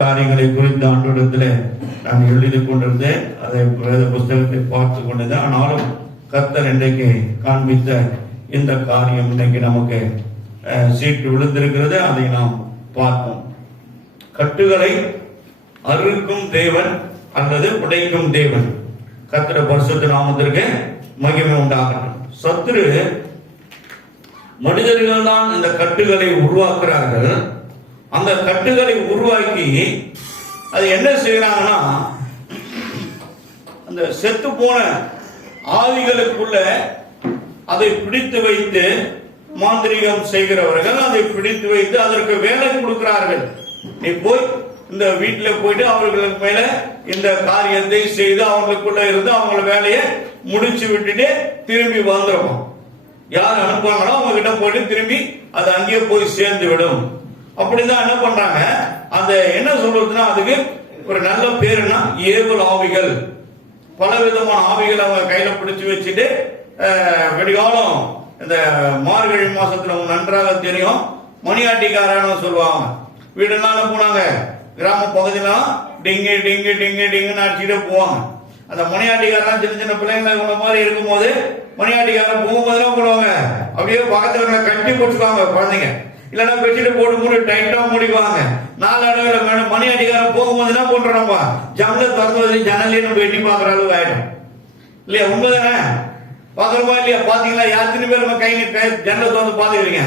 காரியங்களை குறித்து ஆண்டோடத்தில் நான் எழுதி கொண்டிருந்தேன். அதை வேத புஸ்தகத்தை பார்த்து கொண்டிருந்தேன். ஆனாலும் கர்த்தர் இன்றைக்கு காண்பித்த இந்த காரியம் இன்றைக்கு நமக்கு சீட்டு விழுந்திருக்கிறது. அதை நாம் பார்ப்போம். கட்டுகளை அறுக்கும் தேவன் அல்லது உடைக்கும் தேவன். கர்த்தருடைய பரிசுத்த நாமத்திற்கு மகிமை உண்டாகட்டும். சத்துரு மனிதர்கள் தான் இந்த கட்டுகளை உருவாக்குறார்கள். அந்த கட்டுகளை உருவாக்கி அது என்ன செய்யறாங்கன்னா, அந்த செத்து போன ஆவிகளுக்குள்ள அதை பிடித்து வைத்து மாந்திரீகம் செய்கிறவர்கள் அதை பிடித்து வைத்து அதற்கு வேலை கொடுக்கிறார்கள். நீ போய் இந்த வீட்டில் போயிட்டு அவர்களுக்கு மேல இந்த காரியத்தை செய்து அவங்களுக்குள்ள இருந்து அவங்க வேலையை முடிச்சு விட்டுட்டு திரும்பி வந்துடும். யார் அனுப்புவாங்களோ அவங்க கிட்ட போயிட்டு திரும்பி அது அங்கேயே போய் சேர்ந்து விடும். அப்படிதான் என்ன பண்றாங்க, அந்த என்ன சொல்றதுன்னா அதுக்கு ஒரு நல்ல பேருனா ஏவல் ஆவிகள். பல விதமான ஆவிகள் அவங்க கையில பிடிச்சு வச்சுட்டு வெடிகாலம் இந்த மார்கழி மாசத்துல நன்றாக தெரியும் மணியாட்டிக்காரன்னு சொல்லுவாங்க. வீடெல்லாம் போனாங்க, கிராம பகுதியெல்லாம் டிங்கு டிங்கு டிங்கு டிங்குன்னு அடிச்சுட்டு போவாங்க. அந்த மணியாட்டிக்காரன் சின்ன சின்ன பிள்ளைங்க மாதிரி இருக்கும்போது மணியாட்டிக்காரன் போகும்போதெல்லாம் போடுவாங்க, அப்படியே பக்கத்துல கட்டி போட்டுக்குவாங்க குழந்தைங்க. இல்லைன்னா பெட்ஷீட் போட்டு மூடி டைட்டா மூடிக்குவாங்க. நாலு அடவில் மணி அடிக்காரம் போகும்போது என்ன பண்றோம், ஜன்னல திறந்து வச்சு ஜன்னலே நம்ம எட்டி பாக்குற அளவுக்கு ஆயிடும் இல்லையா? உண்மைதானே? பாக்குறோமா இல்லையா? பாத்தீங்களா? யாத்திரை பேர் நம்ம கை ஜன்னலை திறந்து பாத்துக்கிறீங்க.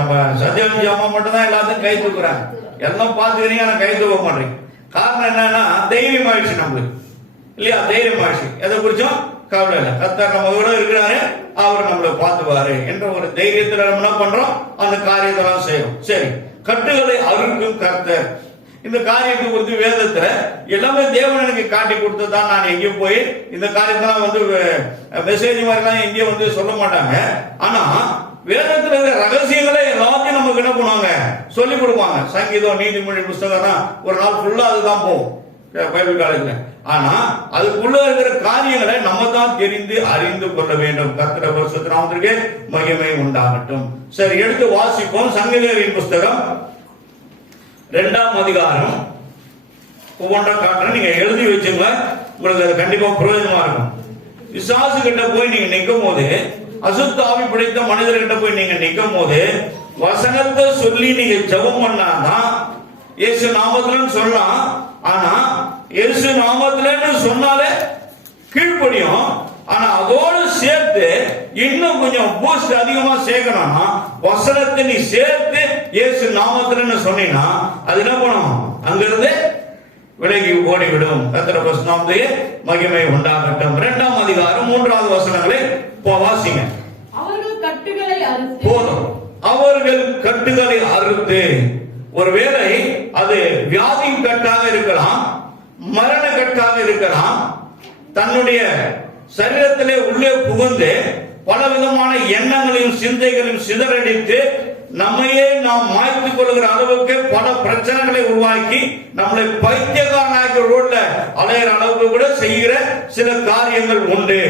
நம்ம சத்யாவஞ்சி அம்மா மட்டும் தான் எல்லாத்தையும் கை தூக்குறாங்க. எல்லாம் பாத்துக்கிறீங்க, ஆனா கை தூக்க மாட்டீங்க. காரணம் என்னன்னா தைரியம் ஆயிடுச்சு நம்மளுக்கு இல்லையா? தைரியம் ஆயிடுச்சு. எதை குறிச்சும் கவலை இல்லை. கர்த்தர் நம்ம கூட இருக்கிறாரு, அவர் நம்மளை பார்த்துவாரு என்ற ஒரு தைரியத்துல நம்ம என்ன பண்றோம், அந்த காரியத்தெல்லாம் செய்யறோம். சரி, கட்டுகளை அறுக்கும் கர்த்தர். இந்த காரியத்தை குறித்து வேதத்துல எல்லாமே தேவன் எனக்கு காட்டி கொடுத்ததான். நான் எங்கேயும் போய் இந்த காரியத்தெல்லாம் மெசேஜ் மாதிரிலாம் எங்கேயும் சொல்ல மாட்டாங்க. ஆனா வேதத்துல இருக்கிற ரகசியங்களை எல்லாத்தையும் நமக்கு என்ன பண்ணுவாங்க, சொல்லி கொடுப்பாங்க. சங்கீதம், நீதிமொழி புஸ்தகம் தான் ஒரு நாள் ஃபுல்லா அதுதான் போகும் பைபிள் காலேஜ்ல. ஆனா அதுக்குள்ள இருக்கிற காரியங்களை நம்ம தான் தெரிந்து அறிந்து கொள்ள வேண்டும். கர்த்தருடைய பரிசுத்த நாமத்திற்கு மகிமை உண்டாகட்டும். சரி, எடுத்து வாசிப்போம். சங்கீதங்களின் புஸ்தகம் 2ஆம் அதிகாரம். ஒவ்வொன்றா காட்டுறேன், நீங்க எழுதி வச்சுங்க. உங்களுக்கு அது கண்டிப்பா பிரயோஜனமா இருக்கும். பிசாசு கிட்ட போய் நீங்க நிற்கும் போது, அசுத்த ஆவி பிடித்த மனிதர்கிட்ட போய் நீங்க நிற்கும் போது வசனத்தை சொல்லி நீங்க ஜெபம் பண்ணாதான் இயேசு நாமத்துலன்னு சொல்லலாம். ஆனா இயேசு நாமத்துலன்னு சொன்னாலே கீழ்ப்படியும். ஆனா அதோடு சேர்த்து இன்னும் கொஞ்சம் பூஸ்ட் அதிகமா சேர்க்கணும்னா வசனத்தை நீ சேர்த்து இயேசு நாமத்துலன்னு சொன்னீங்கன்னா அது என்ன பண்ணும், அங்கிருந்து விலகி ஓடிவிடும். கர்த்தருடைய பரிசுத்த மகிமை உண்டாகட்டும். 2ஆம் அதிகாரம் 3வது வசனங்களை வாசிங்க. போதும். அவர்கள் கட்டுகளை அறுத்து, ஒருவேளை அது வியாதியின் கட்டாக இருக்கலாம், மரண கட்டாக இருக்கலாம், தன்னுடைய சரீரத்திலே உள்ளே புகுந்து பல விதமான எண்ணங்களையும் சிந்தைகளையும் சிதறடித்து நம்மையே நாம் மாய்த்துக் கொள்கிற அளவுக்கு பல பிரச்சனைகளை உருவாக்கி நம்மளை பைத்தியக்காரனாக்கி ரோட்ல அலையிற அளவுக்கு கூட செய்கிற சில காரியங்கள் உண்டு.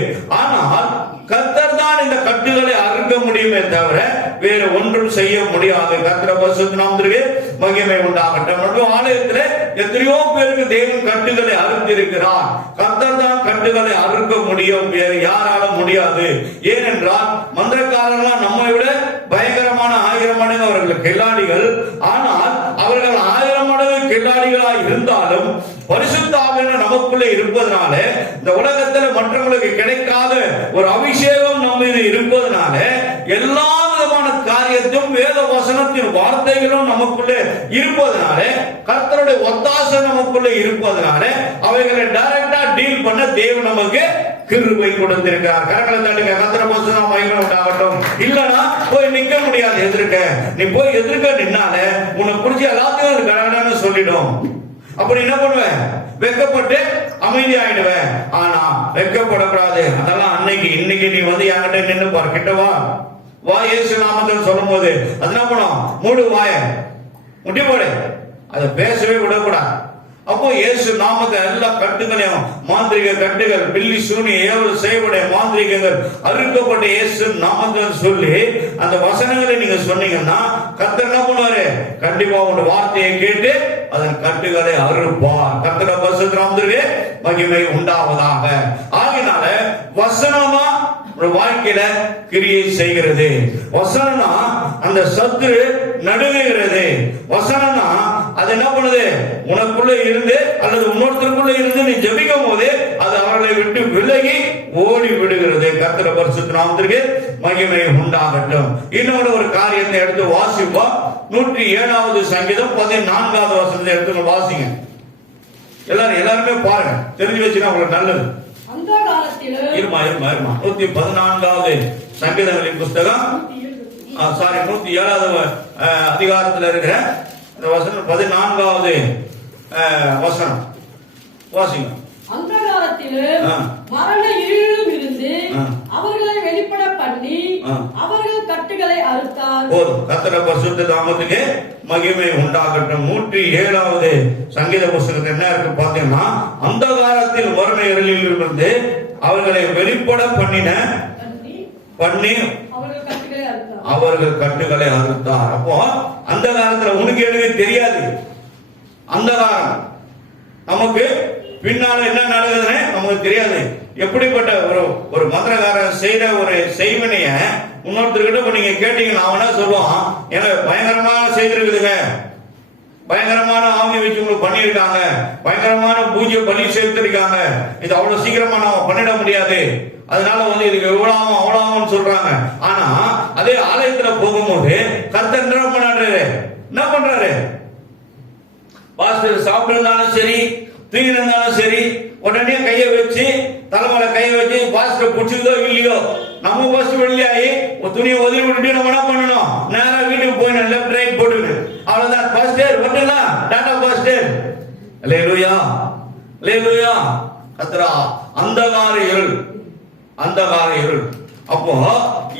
ஆனால் கர்த்தர் தான் இந்த கட்டுகளை அறுக்க முடியுமே தவிர வேறு ஒன்றும் செய்ய முடியாது. கர்த்தருடைய பரிசுத்த நாமத்திற்கு மகிமை உண்டாகட்டும். ஆலயத்தில் எத்தனையோ பேருக்கு தேவன் கட்டுகளை அறுத்திருக்கிறார். கர்த்தர் தான் கட்டுகளை அறுக்க முடியும், வேறு யாராலும் முடியாது. ஏனென்றால் மந்திரக்காரர்கள் நம்மை விட பயங்கரமான 1000 மடங்கு அவர்கள் கில்லாடிகள். ஆனால் அவர்கள் 1000 மடங்கு கில்லாடிகளாய் இருந்தாலும் பரிசுத்த ஆவியானவர் நமக்குள்ளே இருப்பதனால, இந்த உலகத்தில் மற்றவங்களுக்கு கிடைக்காத ஒரு அபிஷேகம் நம்ம இது இருப்பதனால, எல்லா விதமான காரியத்தையும் வேத வசனத்தின் வார்த்தைகளும் நமக்குள்ளே இருப்பதனால, கர்த்தருடைய ஒத்தாசை நமக்குள்ளே இருப்பதனால அவைகளை டைரக்டா டீல் பண்ண தேவன் நமக்கு கிருபை கொடுத்திருக்கிறார். கரங்களை தட்டுங்க. கர்த்தருடைய பரிசுத்த மகிமை உண்டாகட்டும். இல்லனா போய் நிக்க முடியாது எதிர்க்க. நீ போய் எதிர்க்க நின்னால உன்னை குறிச்சு எல்லாத்தையும் கடன்னு சொல்லிடும். அப்படி என்ன பண்ணுவேன், வெக்கப்பட்டு அமைதி ஆயிடுவேன். ஆனா வெக்கப்படக்கூடாது. அதெல்லாம் அன்னைக்கு. இன்னைக்கு நீ என்கிட்ட நின்று பாரு, கிட்டவா வா இயேசு நாமத்தில் சொல்லும் போது அது என்ன பண்ணும், மூடு வாய, முட்டி போடு, அதை பேசவே விடக்கூடாது. அப்போ இயேசு நாமத்தை எல்லா கட்டுகளையும், மாந்திரிக கட்டுகள், பில்லி சூனி ஏவல் செய்வடைய மாந்திரிகங்கள் அறுக்கப்பட்ட இயேசு நாமத்தை சொல்லி அந்த வசனங்களை நீங்க சொன்னீங்கன்னா கர்த்தர் என்ன பண்ணுவாரு? கண்டிப்பா உங்க வார்த்தையை கேட்டு அதன் கட்டுகளை அறுப்பார். கர்த்தர் பரிசுத்த நாமத்திற்கு மகிமை உண்டாவதாக. ஆகினால வசனமா வாழ்க்கையில கிரியை செய்கிறது. வசனம்னா அந்த சத்துரு நடுங்குகிறது. வசனம்னா அது என்ன பண்ணுது? உனக்குள்ள இருந்து அல்லது இன்னொருத்தருக்குள்ள இருந்து நீ ஜெபிக்கும் போது அது அவர்களை விட்டு விலகி ஓடி விடுகிறது. கர்த்தர் பரிசுத்த நாமத்திற்கு மகிமை உண்டாகட்டும். இன்னொரு ஒரு காரியத்தை எடுத்து வாசிப்போம். 107வது சங்கீதம் 14வது வசனத்தை எடுத்து வாசிங்க. எல்லாருமே பாருங்க, தெரிஞ்சு வச்சுன்னா உங்களுக்கு நல்லது. அந்த காலத்தில் 114வது சங்கீதங்களின் புஸ்தகம் 107வது அதிகாரத்தில் இருக்கிற இந்த வசனம் 14வது வசனம் வாசிங்க. அந்த காலத்தில் மரண இருளிலும் இருந்து அவர்களை வெளிப்பட பண்ணி அவர்கள் கட்டுகளை அறுத்தார். கர்த்தர் பரிசுத்த நாமத்துக்கு மகிமை உண்டாகட்டும். 107வது சங்கீத புஸ்தகத்தில் என்ன இருக்கு பாத்தீங்கன்னா, அந்த காலத்தில் மரண இருளில் இருந்து அவர்களை வெளிப்பட பண்ணி அவர்கள் கட்டுகளை அறுத்தார். அப்போ அந்த காலத்துல உனக்கு எனக்கு தெரியாது. அந்த காலம் நமக்கு பின்னால என்ன நடக்குதுன்னு நமக்கு தெரியாது. எப்படிப்பட்ட ஒரு மந்திரகாரன் செய்யற ஒரு செய்வினைய இன்னொருத்தர்கிட்ட நீங்க கேட்டீங்கன்னா அவன் என்ன சொல்லுவான்? எனக்கு பயங்கரமான செய்திருக்குதுங்க, பயங்கரமான ஆவி வச்சு உங்களுக்கு பண்ணியிருக்காங்க, பயங்கரமான பூஜை பலி சேர்த்திருக்காங்க, இது அவ்வளவு சீக்கிரமா நாம பண்ணிட முடியாது, அதனால வந்து இதுக்கு எவ்வளவு அவ்வளவுன்னு சொல்றாங்க. ஆனா அதே ஆலயத்துல போகும்போது கர்த்தர் என்ன பண்றாரு? பாஸ்டர் சாப்பிட்டு இருந்தாலும் சரி, தூங்கி இருந்தாலும் சரி, உடனே கையை வச்சு தலைமையில கையை வச்சு பாஸ்டர் பிடிச்சதோ இல்லையோ நம்ம பஸ்ட் வெளியாகி துணியை ஒதுக்கி விட்டுட்டு நம்ம என்ன பண்ணணும்? நேரா வீட்டுக்கு போயிடணும், லெஃப்ட் ரைட் போட்டு. அவ்வளவுதான். பாஸ்டர் ஒட்டுலாம் டாடா பாஸ்டர். அல்லேலூயா, அல்லேலூயா. கர்த்தரா அந்தகார இருள், அந்தகார இருள். அப்போ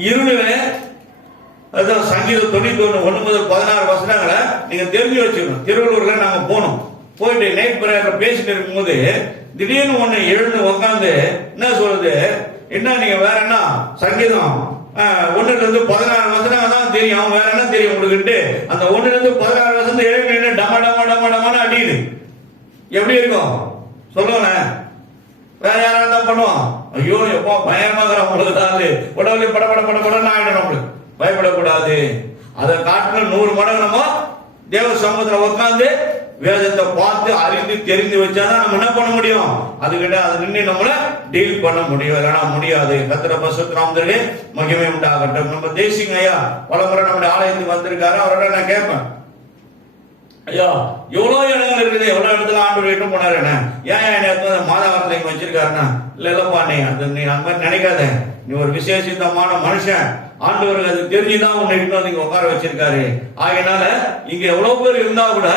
இருளில அதான் சங்கீதம் 91 முதல் 16 வசனங்களை நீங்க தெரிஞ்சு வச்சுக்கணும். திருவள்ளூர்ல நாங்க போனோம். போயிட்டு நைட் பிரேயர்ல பேசிட்டு இருக்கும்போது திடீர்னு ஒண்ணு எழுந்து உட்காந்து என்ன சொல்றது, என்ன நீங்க வேற என்ன சங்கீதம் 1 இருந்து 16 வசனம் தான் தெரியும், வேற என்ன தெரியும் உங்களுக்கு? அந்த 1 இருந்து 16 வசனம் எழுந்து டம டம டம டமான அடியுது. எப்படி இருக்கும் சொல்லுங்க? வேற யாரா தான் பண்ணுவோம்? ஐயோ எப்போ பயங்கரமாக உங்களுக்கு தான் உடவுல படப்பட படப்படன்னு ஆயிடும். நம்மளுக்கு பயப்படக்கூடாது. அதை காட்டின 100 மடங்கு நம்ம தேவ சமூகத்துல உட்காந்து வேதத்தை பார்த்து அறிந்து தெரிந்து வச்சாதான் நம்ம என்ன பண்ண முடியும்? அதுகிட்ட அது நின்று நம்மள டீல் பண்ண முடியும், இல்லைன்னா முடியாது. கர்த்தர் பரிசுத்த நாமத்திற்கு மகிமை உண்டாகட்டும். நம்ம தேசிங்க ஐயா பலமுறை நம்முடைய ஆலயத்துக்கு வந்திருக்காரு. அவரோட நான் கேட்பேன், ஐயா எவ்வளவு இடங்கள் இருக்குது, எவ்வளவு இடத்துல ஆண்டு வீட்டும் போனாரு, என்ன ஏன் மாதாவரத்தை இங்க வச்சிருக்காருன்னா, இல்லப்பா நீ அந்த மாதிரி நினைக்காத, நீ ஒரு விசேஷித்தமான மனுஷன், ஆண்டவர்கள் அது தெரிஞ்சுதான் உன்னை இட்டு வந்து இங்க உட்கார வச்சிருக்காரு. ஆகையினால இங்க எவ்வளவு பேர் இருந்தா கூட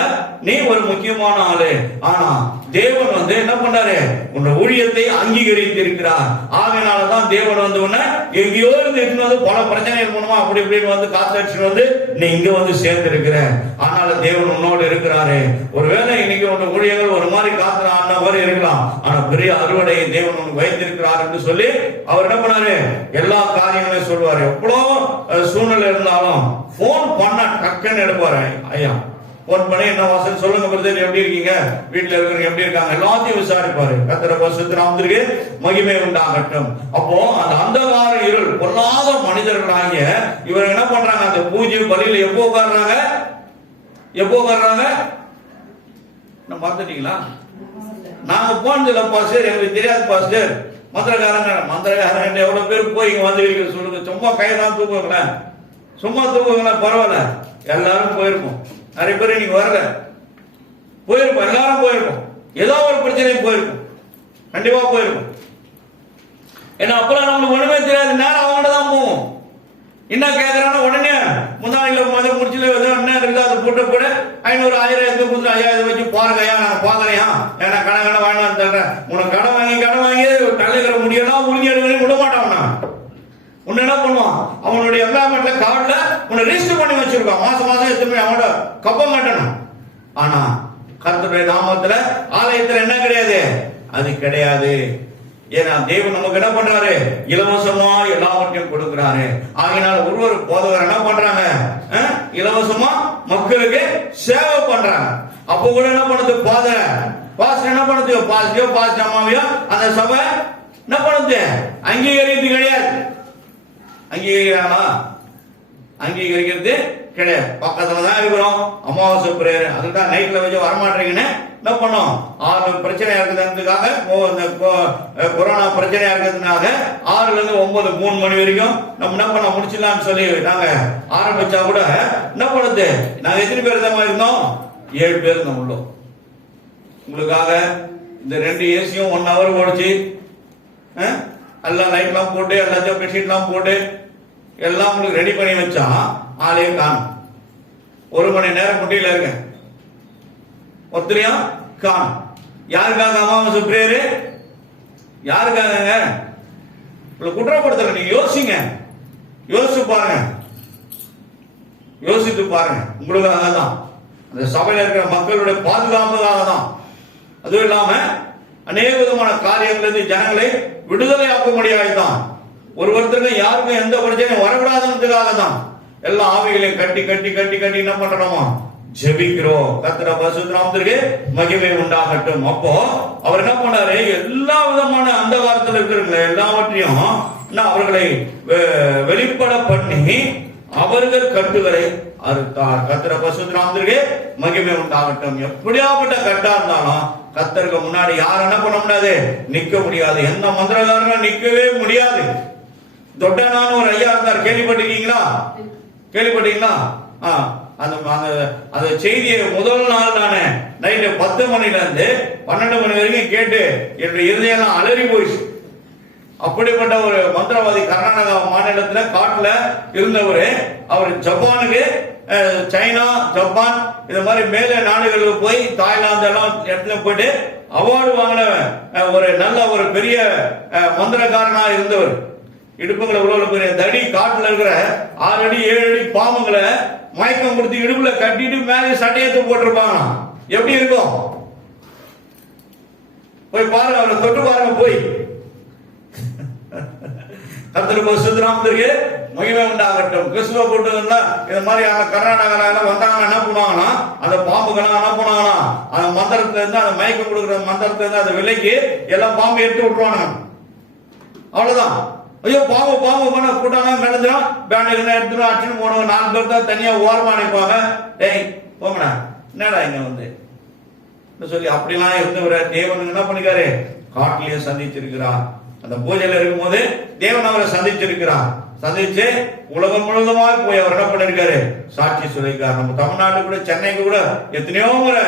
நீ ஒரு முக்கியமான ஆளு. ஆனா தேவன் வந்து என்ன பண்ணாரு? உன்னை ஊழியத்தை அங்கீகரித்து இருக்கிறார். ஆகையினாலதான் தேவன் வந்து உன்னை எங்கேயோ இருந்து இட்டு வந்து பல பிரச்சனைகள் மூலமா அப்படி இப்படின்னு வந்து காத்தடிச்சு வந்து நீ இங்க வந்து சேர்ந்து இருக்கிற. ஆனால தேவன் உன்னோடு இருக்கிறாரு. ஒருவேளை இன்னைக்கு உன்னை ஊழியர்கள் ஒரு மாதிரி காத்துற ஆன மாதிரி இருக்கலாம், ஆனா பெரிய அறுவடையை தேவன் உனக்கு வைத்திருக்கிறார் என்று சொல்லி அவர் என்ன பண்ணாரு? எல்லா காரியங்களையும் சொல்லுவாரு. எவ்வளோ சூழ்நிலை இருந்தாலும் போன் பண்ண டக்குன்னு எடுப்பாரு. ஐயா போன் பண்ணி என்ன வாசல் சொல்லுங்க பிரதர், எப்படி இருக்கீங்க, வீட்டுல இருக்கிறவங்க எப்படி இருக்காங்க, எல்லாத்தையும் விசாரிப்பாரு. கர்த்தர் பரிசுத்த நாமத்திற்கு மகிமை உண்டாகட்டும். அப்போ அந்த அந்தகார இருள் பொல்லாத மனிதர்களாகிய இவர் என்ன பண்றாங்க? அந்த பூஜை பலியில எப்போ உட்கார்றாங்க? பார்த்துட்டீங்களா? நாங்க போனதில்ல பாஸ்டர், எங்களுக்கு தெரியாது பாஸ்டர். மந்திரகாரங்க எவ்வளவு பேர் போய் இங்க வந்து சொல்லுங்க, சும்மா கையெல்லாம் தூக்குங்களேன், சும்மா தூக்குங்களேன், பரவாயில்ல. எல்லாரும் போயிருப்போம். நிறைய பேர் இன்னைக்கு வரல, போயிருப்போம், எல்லாரும் போயிருப்போம். ஏதோ ஒரு பிரச்சனையும் போயிருக்கும், கண்டிப்பா போயிருக்கும். ஏன்னா அப்பெல்லாம் நம்மளுக்கு ஒண்ணுமே தெரியாது. நேரம் அவங்கள்ட்ட தான் போவோம். என்ன கேட்கறானோ உடனே முன்னாடியில முதல் முடிச்சுல என்ன இருக்குது அதை போட்டு கூட 500 1000 எடுத்து கொடுத்து, ஐயா இதை வச்சு பாருங்கய்யா, நான் பாக்குறையா, ஏன்னா கடை வாங்கி தர்றேன். உனக்கு கடன் வாங்கி தலைக்கிற முடியெல்லாம் உறுதி எடுக்க விட மாட்டான். உன்ன என்ன பண்ணுவான்? அவனுடைய எம்ப்ளாய்மெண்ட்ல கார்டுல உன்னை ரெஜிஸ்டர் பண்ணி வச்சிருக்கான். மாசம் எத்தனை அவனோட கப்ப மாட்டணும். ஆனா கர்த்தருடைய நாமத்துல ஆலயத்துல என்ன கிடையாது? அது கிடையாது. ஏன்னா தேவன் நமக்கு என்ன பண்றாரு? இலவசமா எல்லாவற்றையும் கொடுக்கிறாரு. ஆகையினால ஒருவர் போதகர் என்ன பண்றாங்க? இலவசமா மக்களுக்கு சேவை பண்றாங்க. அப்போ கூட என்ன பண்ணுது? பாஸ்டர் என்ன பண்ணுது? பாஸ்டர் அம்மாவையோ அந்த சபை என்ன பண்ணுது? அங்கீகரிக்கிறது கிடையாது. அங்கீகரிக்கிறது கிடையாது. பக்கத்துல தான் இருக்கிறோம். அமாவாசை பிரேயர் அதுதான் நைட்ல வச்சு வரமாட்டீங்கன்னு என்ன பண்ணோம்? 6 பிரச்சனையா இருக்கிறதுக்காக, கொரோனா பிரச்சனையா இருக்கிறதுனால 6ல இருந்து 9 3 மணி வரைக்கும் நம்ம என்ன பண்ண முடிச்சிடலாம்னு சொல்லி நாங்க ஆரம்பிச்சா கூட என்ன பண்ணுது? நாங்க எத்தனை பேர் தான் இருந்தோம்? 7 பேர் இருந்தோம் உள்ளோம். உங்களுக்காக இந்த 2 ஏசியும் 1 ஹவர் ஓடிச்சு. எல்லாம் லைட்லாம் போட்டு எல்லாத்தையும் பெட்ஷீட்லாம் போட்டு எல்லாம் உங்களுக்கு ரெடி பண்ணி வச்சா ஆளையும் காணும். 1 மணி நேரம் முட்டியில இருக்க ஒருத்தரையும் காணும். யாருக்காக அமாவாசை பிரேயரு? யாருக்காக? குற்றப்படுத்தல. நீங்க யோசிச்சு பாருங்க. உங்களுக்காக தான், அந்த சபையில் இருக்கிற மக்களுடைய பாதுகாப்புக்காக தான். அதுவும் இல்லாம அநேக விதமான காரியங்கள் இருந்து ஜனங்களை விடுதலை ஆக்க முடியாதுதான். ஒருத்தருக்கும் யாருக்கும் எந்த பிரச்சனையும் வரக்கூடாதுன்றதுக்காக தான் எல்லா ஆவிகளையும் கட்டி கட்டி கட்டி கட்டி என்ன பண்றோமா? ஜெபிக்கிறோம். கர்த்தர் பரிசுத்த நாமத்திற்கு மகிமை உண்டாகட்டும். அப்போ அவர் என்ன பண்ணாரு? எல்லா விதமான அந்த காலத்தில் இருக்கிற எல்லாவற்றையும் அவர்களை வெளிப்பட பண்ணி அவர்கள் கட்டுகளை அறுத்தார். கர்த்தர் பரிசுத்த நாமத்திற்கு மகிமை உண்டாகட்டும். எப்படியாப்பட்ட கட்டா இருந்தாலும் கர்த்தருக்கு முன்னாடி யாரும் என்ன பண்ண முடியாது? நிக்க முடியாது. எந்த மந்திரகாரனும் நிக்கவே முடியாது. தொட்டனான ஒரு ஐயா இருந்தார். கேள்விப்பட்டீங்களா? அந்த செய்தியை முதல் நாள் நானு நைட்டு 10 மணில இருந்து 12 மணி வரைக்கும் கேட்டு என்னுடைய இருதயம் அலறி போயிடுச்சு. அப்படிப்பட்ட ஒரு மந்திரவாதி கர்நாடகா மாநிலத்துல காட்டுல இருந்தவர். அவர் ஜப்பானுக்கு, சைனா, ஜப்பான் இந்த மாதிரி மேல நாடுகளுக்கு போய் தாய்லாந்து எல்லாம் இடத்துல போயிட்டு அவார்டு வாங்கின ஒரு நல்ல ஒரு பெரிய மந்திரக்காரனா இருந்தவர். இடுப்புங்களை உள்ள பெரிய தடி காட்டுல இருக்கிற 6 அடி 7 அடி பாம்புங்களை மயக்கம் கொடுத்து இடுப்புல கட்டிட்டு மேலே சட்டையத்தை போட்டிருப்பாங்க. எப்படி இருக்கும்? போய் பாருங்க, அவரை தொட்டு பாருங்க. போய் கர்த்தர் பரிசுத்த நாமத்திற்கு மகிமை உண்டாகட்டும். கிறிஸ்துவ போட்டு இந்த மாதிரி கர்நாடகால வந்தாங்கன்னா என்ன பண்ணுவாங்கன்னா அந்த பாம்புகள்லாம் என்ன பண்ணுவாங்கன்னா அந்த மந்திரத்துல இருந்து, அந்த மயக்கம் கொடுக்குற மந்திரத்துல இருந்து அந்த விலைக்கு எல்லாம் பாம்பு எடுத்து விட்டுருவாங்க. அவ்வளவுதான். ஐயோ பாம்பு பண்ண கூட்டானா நடந்துடும். பேண்டுக்கு எடுத்துடும் அடிச்சுன்னு போனவங்க 4 பேர் தான் தனியா ஓரமா நினைப்பாங்க. டேய் போங்கடா, என்னடா இங்க வந்து சொல்லி அப்படிலாம் இருந்தவரை தேவன் என்ன பண்ணிக்காரு? காட்டிலேயே சந்திச்சிருக்கிறார். அந்த பூஜையில இருக்கும் போது தேவன் அவரை சந்திச்சிருக்கிறார். சந்திச்சு உலகம் முழுவதுமாய் போய் அவர் என்ன பண்ணிருக்காரு? சாட்சி சொல்லியிருக்கார். நம்ம தமிழ்நாட்டு கூட, சென்னைக்கு கூட எத்தனையோ முறை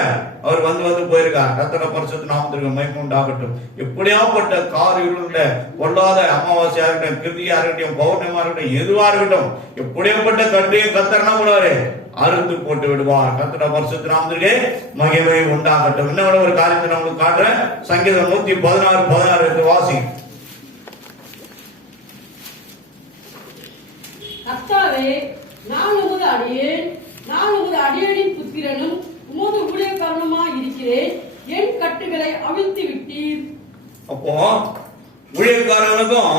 அவர் வந்து போயிருக்கார். கர்த்தர் பரிசுத்த நாமத்திற்கு மகிமை உண்டாகட்டும். எப்படியாப்பட்ட காரியங்களுடைய பொல்லாத அமாவாசையா இருக்கட்டும், கிருத்தியா இருக்கட்டும், பௌர்ணமா இருக்கட்டும், எதுவா இருக்கட்டும், எப்படியாப்பட்ட கட்டையும் கர்த்தர் என்ன பண்ணுவாரு? அறுத்து போட்டு விடுவார். கர்த்தர் பரிசுத்த நாமத்திற்கு மகிமை உண்டாகட்டும். இன்னொரு ஒரு காரியத்தை நமக்கு காட்டுறேன். சங்கீதம் 116:16 வாசி. கர்த்தாவே, நான் உமது அடியேனின் புத்திரனும் உமது ஊழியக்காரனுமாய் இருக்கிறேன். என் கட்டுகளை அவிழ்த்து விட்டீர். அப்போ ஊழியக்காரனுக்கும்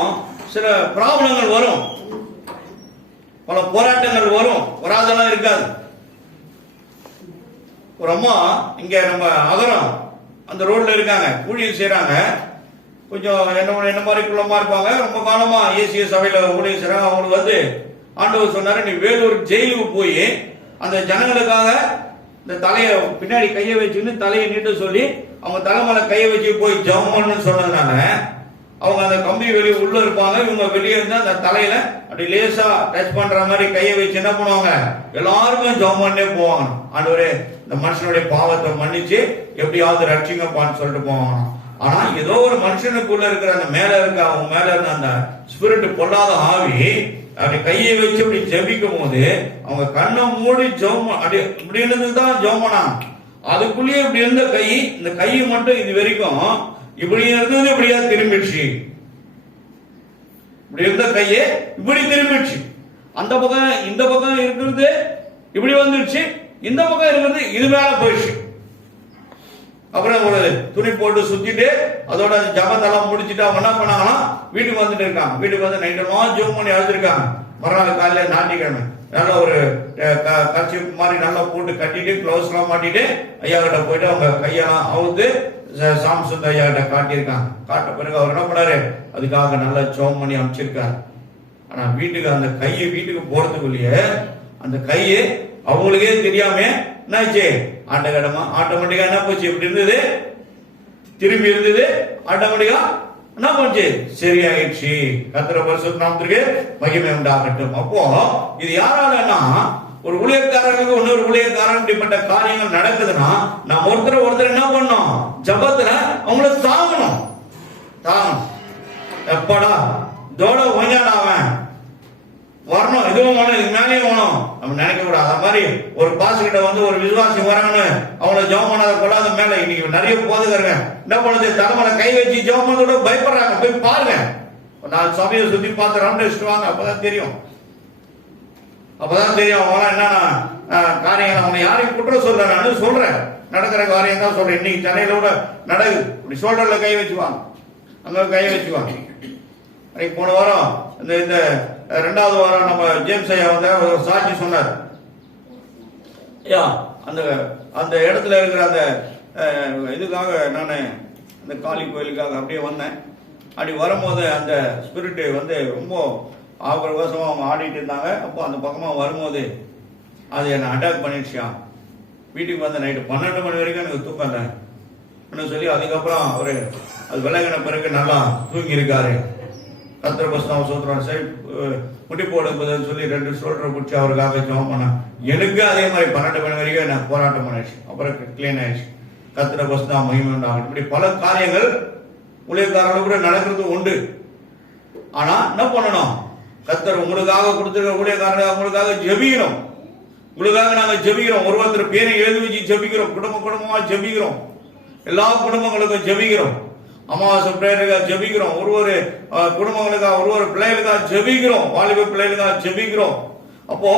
சில ப்ராப்ளங்கள் வரும், பல போராட்டங்கள் வரும். வராதெல்லாம் இருக்காது. ஒரு அம்மா இங்க நம்ம அகரம் அந்த ரோட்ல இருக்காங்க, ஊழியர் செய்யறாங்க. கொஞ்சம் என்ன மாதிரி குள்ளமா இருப்பாங்க. ரொம்ப காலமா ஏசிய சபையில ஊழியர் செய்யறாங்க. அவங்களுக்கு வந்து ஆண்டவர் சொன்னாரு, நீ வேலூர் ஜெயிலுக்கு போய் அந்த ஜனங்களுக்காக இந்த தலையை பின்னாடி கையை வச்சுன்னு தலையை நீட்ட சொல்லி அவங்க தலைமையில கையை வச்சு போய் ஜெபம்னு சொன்னதுனால அவங்க அந்த கம்பி வெளியே உள்ள இருப்பாங்க. இவங்க வெளியே இருந்து அந்த தலையில அப்படி லேசா டச் பண்ற மாதிரி கையை வச்சு என்ன பண்ணுவாங்க? எல்லாருக்கும் ஜெபம் பண்ணே போவாங்க. ஆண்டவரே, இந்த மனுஷனுடைய பாவத்தை மன்னிச்சு எப்படியாவது ரட்சிங்கப்பான்னு சொல்லிட்டு போவாங்க. ஆனா ஏதோ ஒரு மனுஷனுக்குள்ள இருக்கிற அந்த மேல இருக்க அவங்க மேல இருந்த அந்த ஸ்பிரிட், பொல்லாத ஆவி அப்படி கையை வச்சு அப்படி ஜெபிக்கும் போது அவங்க கண்ணை மூடி ஜெபம் அப்படி இருந்ததுதான் ஜெபம் பண்ணாங்க. அதுக்குள்ளேயே இப்படி இருந்த கை, இந்த கை மட்டும் இது வரைக்கும் இப்படி இருந்தது, இப்படியா திரும்பிடுச்சு. இப்படி இருந்த கையே இப்படி திரும்பிடுச்சு. அந்த பக்கம் இந்த பக்கம் இருக்கிறது இப்படி வந்துடுச்சு, இந்த பக்கம் இருக்கிறது இது மேல போயிடுச்சு. அப்புறம் ஒரு துணி போட்டு சுத்திட்டு அதோட ஜபத்தெல்லாம் முடிச்சுட்டு அவங்க என்ன பண்ணாங்கன்னா வீட்டுக்கு வந்துட்டு இருக்காங்க. வீட்டுக்கு வந்து நைட்டெல்லாம் ஜோம் பண்ணி அழுதுருக்காங்க. மறுநாள் காலையில ஞாயிற்றுக்கிழமை நல்ல ஒரு கர்ச்சீப் மாதிரி நல்லா போட்டு கட்டிட்டு கிளவுஸ் எல்லாம் மாட்டிட்டு ஐயா கிட்ட போயிட்டு அவங்க கையெல்லாம் அவுத்து சாம்சுந்த ஐயா கிட்ட காட்டியிருக்காங்க. காட்ட பிறகு அவர் என்ன பண்ணாரு, அதுக்காக நல்லா ஜோம் பண்ணி அமைச்சிருக்காரு. ஆனா வீட்டுக்கு அந்த கையை வீட்டுக்கு போறதுக்குள்ளேயே அந்த கையை அவங்களுக்கே தெரியாம என்னாச்சு, ஆட்டோமேட்டிக்கா என்ன போச்சு, இப்படி இருந்தது திரும்பி இருந்தது, ஆட்டோமேட்டிக்கா என்ன போச்சு, சரியாயிடுச்சு. கர்த்தர் பரிசுத்த நாமத்திற்கு மகிமை உண்டாகட்டும். அப்போ இது யாராலன்னா, ஒரு ஊழியக்காரர்களுக்கு இன்னொரு ஊழியக்காரன் இப்படிப்பட்ட காரியங்கள் நடக்குதுன்னா நாம் ஒருத்தர் என்ன பண்ணணும், ஜபத்துல அவங்கள தாங்கணும். எப்படா தோட ஒஞ்சான் அவன் வரணும், இதுவும் வேணும், இதுக்கு மேலேயும் வேணும் நம்ம நினைக்க கூடாது. அது மாதிரி ஒரு பாஸ் கிட்ட வந்து ஒரு விசுவாசி வராங்கன்னு அவங்கள ஜெபம் பண்ணாத கொள்ளாத மேல இன்னைக்கு நிறைய போதுங்க என்ன பண்ணுது, தலைமையில கை வச்சு ஜெபம் பண்ண பயப்படுறாங்க. போய் பாருங்க, நான் சபையை சுத்தி பார்த்து ரவுண்ட் அடிச்சுட்டு வாங்க, அப்பதான் தெரியும். அவங்க என்னன்னா காரியங்கள் அவங்க யாரையும் குற்றம் சொல்ற, நான் சொல்றேன் நடக்கிற காரியம் தான் சொல்றேன். இன்னைக்கு சென்னையில கூட நடக்குது. இப்படி ஷோல்டர்ல கை வச்சுவாங்க, அங்க கை வச்சுவாங்க. போன வாரம் இந்த 2வது வாரம் நம்ம ஜேம்ஸ் ஐயா வந்து ஒரு சாட்சி சொன்னார். ஐயா அந்த அந்த இடத்துல இருக்கிற அந்த இதுக்காக நான் அந்த காளி கோயிலுக்காக அப்படியே வந்தேன். அப்படி வரும்போது அந்த ஸ்பிரிட் வந்து ரொம்ப ஆக்ரோஷமா அவங்க ஆடிட்டு இருந்தாங்க. அப்போ அந்த பக்கமா வரும்போது அது என்னை அட்டாக் பண்ணிடுச்சா. வீட்டுக்கு வந்த நைட்டு 12 மணி வரைக்கும் எனக்கு தூக்கம் இல்லைன்னு சொல்லி அதுக்கப்புறம் அவரு அது விலகின பிறகு நல்லா தூங்கி இருக்காரு. கர்த்தர் பரிசுத்த சோத்திரம் சரி முட்டி போடும்போதுன்னு சொல்லி 2 ஷோல்டரை பிடிச்சி அவருக்காக ஜெபம் பண்ணேன். எனக்கு அதே மாதிரி 12 மணி வரைக்கும் நான் போராட்டம் பண்ணிடுச்சு. அப்புறம் கிளீன் ஆயிடுச்சு. கர்த்தர் பரிசுத்த மகிமை உண்டாகட்டும். இப்படி பல காரியங்கள் ஊழியக்காரர்கள் கூட நடக்கிறது உண்டு. ஆனா என்ன பண்ணணும், கர்த்தர் உங்களுக்காக கொடுத்துருக்க ஊழியக்காரர்கள் உங்களுக்காக ஜெபிக்கிறோம். உங்களுக்காக நாங்க ஜெபிக்கிறோம். ஒருத்தர் பேரை எழுதி வச்சு ஜெபிக்கிறோம். குடும்பமா ஜெபிக்கிறோம். எல்லா குடும்பங்களுக்கும் ஜெபிக்கிறோம். அமாவாசை பிள்ளைகளுக்காக ஜெபிக்கிறோம். ஒரு குடும்பங்களுக்காக ஒரு பிள்ளைகளுக்காக ஜெபிக்கிறோம். வாலிப பிள்ளைகளுக்காக ஜெபிக்கிறோம். அப்போ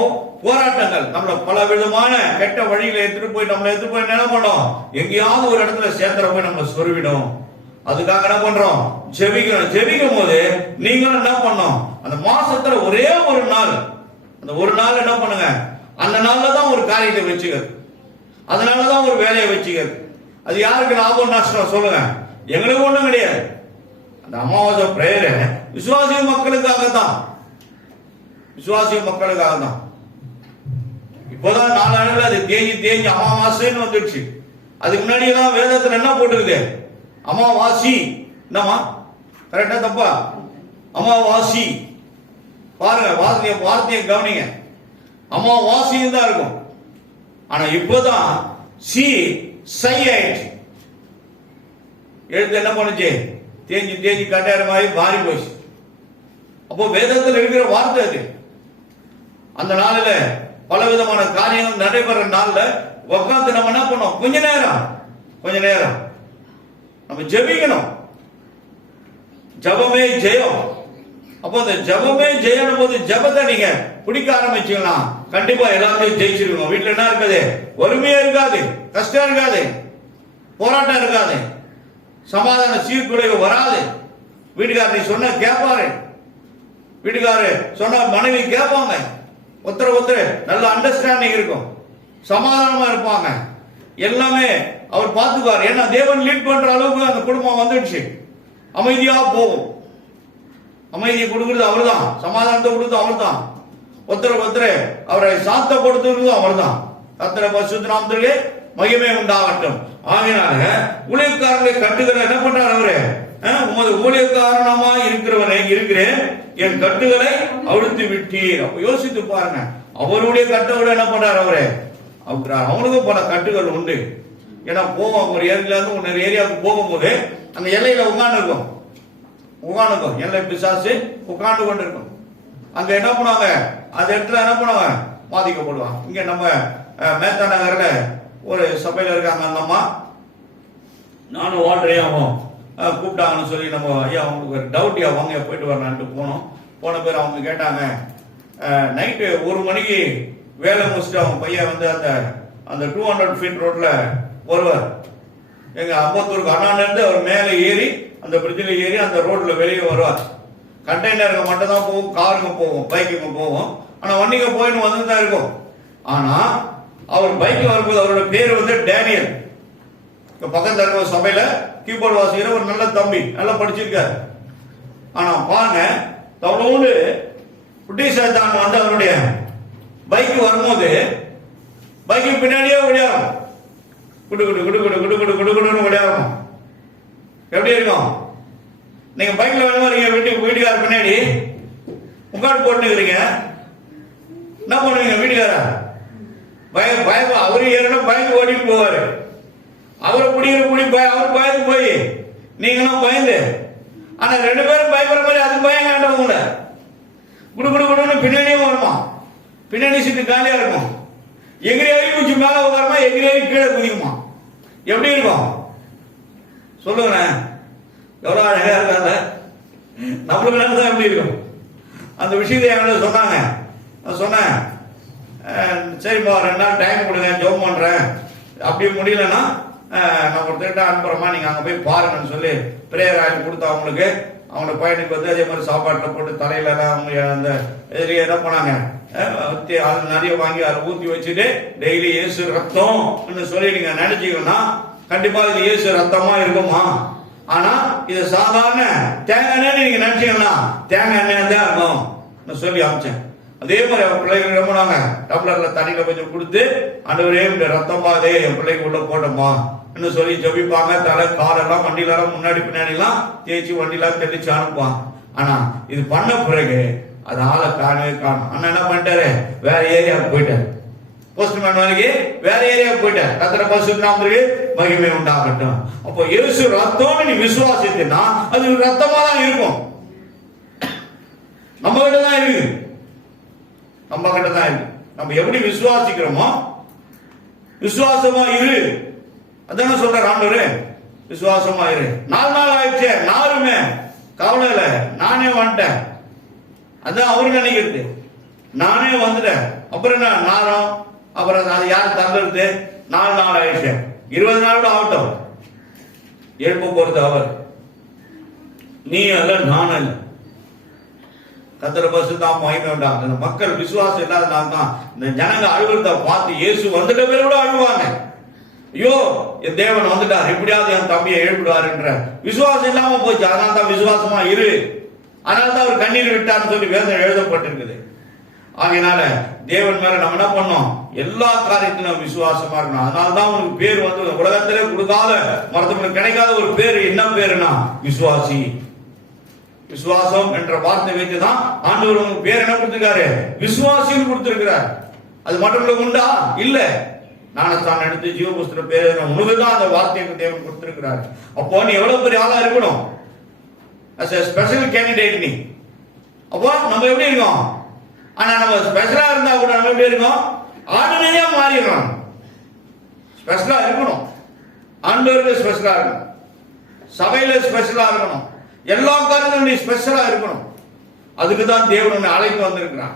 போராட்டங்கள் நம்மள பல விதமான கெட்ட வழியில எடுத்துட்டு போய் என்ன பண்ணோம், எங்கேயாவது ஒரு இடத்துல சேர்ந்துற போய் நம்ம சொருவிடும். அதுக்காக என்ன பண்றோம், ஜெபிக்கிறோம். ஜெபிக்கும் போது நீங்களும் என்ன பண்ணோம், அந்த மாசத்துல ஒரே ஒரு நாள், அந்த ஒரு நாள் என்ன பண்ணுங்க, அந்த நாள்ல தான் ஒரு காரியத்தை வச்சுக்கிறது, அதனாலதான் ஒரு வேலையை வச்சுக்கிறது. அது யாருக்கு லாபம் நஷ்டம் சொல்லுங்க, எங்களுக்கு ஒண்ணும் கிடையாது. அந்த அமாவாசை பிரேயர் விசுவாசிய மக்களுக்காக தான், விசுவாசிய மக்களுக்காக தான். இப்போதான் நாளடைவில் அது தேஞ்சி அமாவாசைன்னு வந்துடுச்சு. அதுக்கு முன்னாடி எல்லாம் வேதத்துல என்ன போட்டுருக்குது, அமாவாசி. என்னமா கரெக்டா தப்பா? அமாவாசி பாருங்க, வார்த்தையை கவனிங்க. அமாவாசின்னு தான் இருக்கும். ஆனா இப்போதான் சை ஆயிடுச்சு. எழுத்து என்ன பண்ணுச்சு, தேஞ்சி கட்டாயிர மாதிரி மாறி போச்சு. அப்போ வேதத்தில் இருக்கிற வார்த்தை அது. அந்த நாளில் பல விதமான காரியங்கள் நடைபெற நாள்ல உட்காந்து நம்ம என்ன பண்ணோம், கொஞ்ச நேரம் நம்ம ஜெபிக்கணும். ஜபமே ஜெயம். அப்போ அந்த ஜபமே ஜெயம் போது ஜபத்தை நீங்க பிடிக்க ஆரம்பிச்சீங்கன்னா கண்டிப்பா எல்லாத்தையும் ஜெயிச்சிருக்கோம். வீட்டுல என்ன இருக்காது, வறுமையா இருக்காது, கஷ்டம் இருக்காது, போராட்டம் இருக்காது, சமாதான சீர்குலைவு வராது. வீட்டுக்காரர் சொன்ன கேட்பாரு, வீட்டுக்காரர் சொன்ன மனைவி கேட்பாங்க. ஒருத்தர் நல்ல அண்டர்ஸ்டாண்டிங் இருக்கும், சமாதானமா இருப்பாங்க. எல்லாமே அவர் பார்த்துக்குவார். ஏன்னா தேவன் லீட் பண்ற அளவுக்கு அந்த குடும்பம் வந்துடுச்சு. அமைதியா போகும். அமைதியை கொடுக்கிறது அவர் தான், சமாதானத்தை கொடுத்தது அவர் தான், ஒருத்தர் அவரை சாந்தப்படுத்துறது அவர் தான். கர்த்தர் பரிசுத்த நாமத்திற்கு மகிமை உண்டாகட்டும். ஆகையினால ஊழியக்காரர்களை கட்டுகளை என்ன பண்றார் அவரு, உமது ஊழியக்காரனமா இருக்கிறேன், என் கட்டுகளை அவிழ்த்து விட்டீர். அப்ப யோசித்து பாருங்க, அவருடைய கட்டோட என்ன பண்றாரு அவரு, அவனுக்கும் பல கட்டுகள் உண்டு. ஏன்னா போவோம் ஒரு ஏரியால இருந்து இன்னொரு ஏரியாவுக்கு போகும்போது அந்த எல்லையில உட்காந்துருக்கும், எல்லை பிசாசு உட்காந்து கொண்டு இருக்கும். அங்க என்ன பண்ணுவாங்க, அந்த இடத்துல என்ன பண்ணுவாங்க, பாதிக்கப்படுவாங்க. இங்க நம்ம மேத்தா நகர்ல ஒரு சபையில இருக்காங்க அந்த அம்மா, நானும் வாழ்றையாவும் கூப்பிட்டாங்கன்னு சொல்லி நம்ம ஐயா அவங்களுக்கு ஒரு டவுட்டியா வாங்க போயிட்டு வரலான்ட்டு போனோம். போன பேர் அவங்க கேட்டாங்க, நைட்டு 1 மணிக்கு வேலை முடிச்சுட்டு அவங்க பையன் வந்து அந்த 200 ஃபீட் ரோட்ல வருவார். எங்க அம்பத்தூருக்கு அண்ணாண்ட இருந்து அவர் மேலே ஏறி அந்த பிரிட்ஜில் ஏறி அந்த ரோட்ல வெளியே வருவார். கண்டெய்னருங்க மட்டும் தான் போகும், காருங்க போகும், பைக்குங்க போகும். ஆனா வண்டிங்க போயின்னு வந்து தான் இருக்கும். ஆனா அவர் பைக்ல வரும்போது அவரோட பேர் வந்து டேனியல். பக்கத்துல இருக்க சபையில கீபோர்டு வாசிக்கிற ஒரு நல்ல தம்பி, நல்லா படிச்சிருக்காரு. ஆனா பாருங்க, தவளோடு குட்டி சைத்தான் வந்து அவருடைய பைக்கு வரும்போது பைக்கு பின்னாடியே விளையாடும். குடு குடு குடு குடு குடு குடு குடு குடுன்னு விளையாடும். எப்படி இருக்கும்? நீங்க பைக்ல வரீங்க, வீட்டுக்கார பின்னாடி உட்காந்து போட்டுக்கிறீங்க, என்ன பண்ணுவீங்க? வீட்டுக்கார பயம் அவரு ஏறணும், பயந்து ஓடிட்டு போவாரு. அவரை பிடிக்கிற அவர் பயந்து போய் நீங்களும் பயந்து. ஆனா 2 பேரும் பயப்படுற மாதிரி அது பயம் காண்டவங்க. குடு குடு குடுன்னு பின்னாடியும் வருமா, பின்னாடி சீட்டு காலியா இருக்கும். எகிரி குச்சி மேல உட்காரமா, எகிரி கீழே குதிக்குமா. எப்படி இருக்கும் சொல்லுங்க? எவ்வளவு அழகா இருக்காங்க. நம்மளுக்கு தான் எப்படி இருக்கும்? அந்த விஷயத்தை என்கிட்ட சொன்னாங்க. நான் சொன்னேன், சரிப்பா 2 நாள் டைம் கொடுங்க, ஜோம் பண்றேன். அப்படி முடியலன்னா நான் ஒருத்தர்கிட்ட அனுப்புறமா, நீங்க அங்க போய் பாருங்கன்னு சொல்லி பிரேயர் ஆயில் கொடுத்து அவங்களுக்கு, அவனோட பையனுக்கு வந்து அதே மாதிரி சாப்பாட்டுல போட்டு தலையில எல்லாம் அவங்க அந்த எதிரியே என்ன பண்ணாங்க, அது நிறைய வாங்கி அதை ஊத்தி வச்சுட்டு டெய்லி இயேசு ரத்தம் சொல்லி நீங்க நினைச்சீங்கன்னா கண்டிப்பா இது இயேசு ரத்தமா இருக்குமா. ஆனா இது சாதாரண தேங்காய் எண்ணெய் நீங்க நினைச்சீங்கன்னா தேங்காய் எண்ணெய் தான் இருக்கும் சொல்லி அமைச்சேன். அதே மாதிரி அவன் பிள்ளைகள் என்ன பண்ணாங்க, டம்ளர்ல தண்ணியில கொஞ்சம் கொடுத்து, ஆண்டவரே இந்த ரத்தம் பாதே என் பிள்ளைக்கு உள்ள போட்டோமா சொல்லி ஜபிப்பாங்க. தலை காலெல்லாம் வண்டியிலாம் முன்னாடி பின்னாடி எல்லாம் தேய்ச்சி வண்டிலாம் தெளிச்சு அனுப்புவான். ஆனா இது பண்ண பிறகு அது ஆளை காணவே காணும். அண்ணா என்ன பண்ணிட்டாரு, வேற ஏரியாவுக்கு போயிட்டாரு. போஸ்ட்மேன் வேலைக்கு வேற ஏரியாவுக்கு போயிட்டார். கர்த்தருடைய பரிசுத்த நாமத்துக்கு மகிமை உண்டாகட்டும். அப்போ இயேசு ரத்தம்னு நீ விசுவாசித்தீன்னா அது ரத்தமா தான் இருக்கும். நம்ம கிட்ட தான் இருக்கு, நம்ம கிட்ட தான் இருக்கு. நம்ம எப்படி விசுவாசிக்கிறோமோ விசுவாசமா இரு. அதான சொல்ற ஆண்டவரே, விசுவாசமா இரு. 4 நாள் ஆயிடுச்சு, நாலுமே கவலை இல்லை, நானே வந்துட்டேன். அதான் அவரு நினைக்கிறது, நானே வந்துட்டேன். அப்புறம் என்ன நாளம், அப்புறம் அது யார் தந்துருது? 4 நாள் ஆயிடுச்சு, 20 நாளோட ஆகட்டும். எழுப்ப போறது அவர், நீ அல்ல நான் அல்ல. கர்த்தருடைய பரிசுத்த நாமம் மகிமை உண்டாகட்டும். இந்த மக்கள் விசுவாசம் இல்லாதனால தான் இந்த ஜனங்க அழுகிறத பார்த்து இயேசு வந்துட்ட பேர் கூட அழுவாங்க. ஐயோ என் தேவன் வந்துட்டார், எப்படியாவது என் தம்பியை எழுப்பிடுவார் என்ற விசுவாசம் இல்லாம போச்சு. அதனால தான் விசுவாசமா இரு, அதனால தான் அவர் கண்ணீர் விட்டார்னு சொல்லி வேதம் எழுதப்பட்டிருக்குது. ஆகையினால தேவன் மேல நம்ம என்ன பண்ணோம், எல்லா காரியத்திலும் விசுவாசமா இருக்கணும். அதனாலதான் உனக்கு பேர் வந்து உலகத்திலே கொடுக்காத மற்றவங்களுக்கு கிடைக்காத ஒரு பேர் என்ன பேருனா விசுவாசி. விசுவாசம் என்ற வார்த்தை வைத்துதான் ஆண்டவர் உங்களுக்கு பேர் என்ன கொடுத்திருக்காரு, விசுவாசின்னு கொடுத்திருக்கிறார். அது மற்றவங்களுக்கு உண்டா? இல்ல. ஞானஸ்தானம் எடுத்து ஜீவபுஸ்தக பேர் உனக்குதான் அந்த வார்த்தையை தேவன் கொடுத்திருக்கிறார். அப்போ நீ எவ்வளவு பெரிய ஆளா இருக்கணும், as a special candidate நீ. அப்போ நம்ம எப்படி இருக்கோம்? ஆனா நம்ம ஸ்பெஷலா இருந்தா கூட நம்ம எப்படி இருக்கோம், ஆர்டினரியா மாறிடணும். ஸ்பெஷலா இருக்கணும், ஆண்டவருக்கு ஸ்பெஷலா இருக்கணும், சபையில ஸ்பெஷலா இருக்கணும், எல்லா காரியத்திலும் நீ ஸ்பெஷலா இருக்கணும். அதுக்கு தான் தேவன் உன்னை அழைத்து வந்திருக்கிறான்.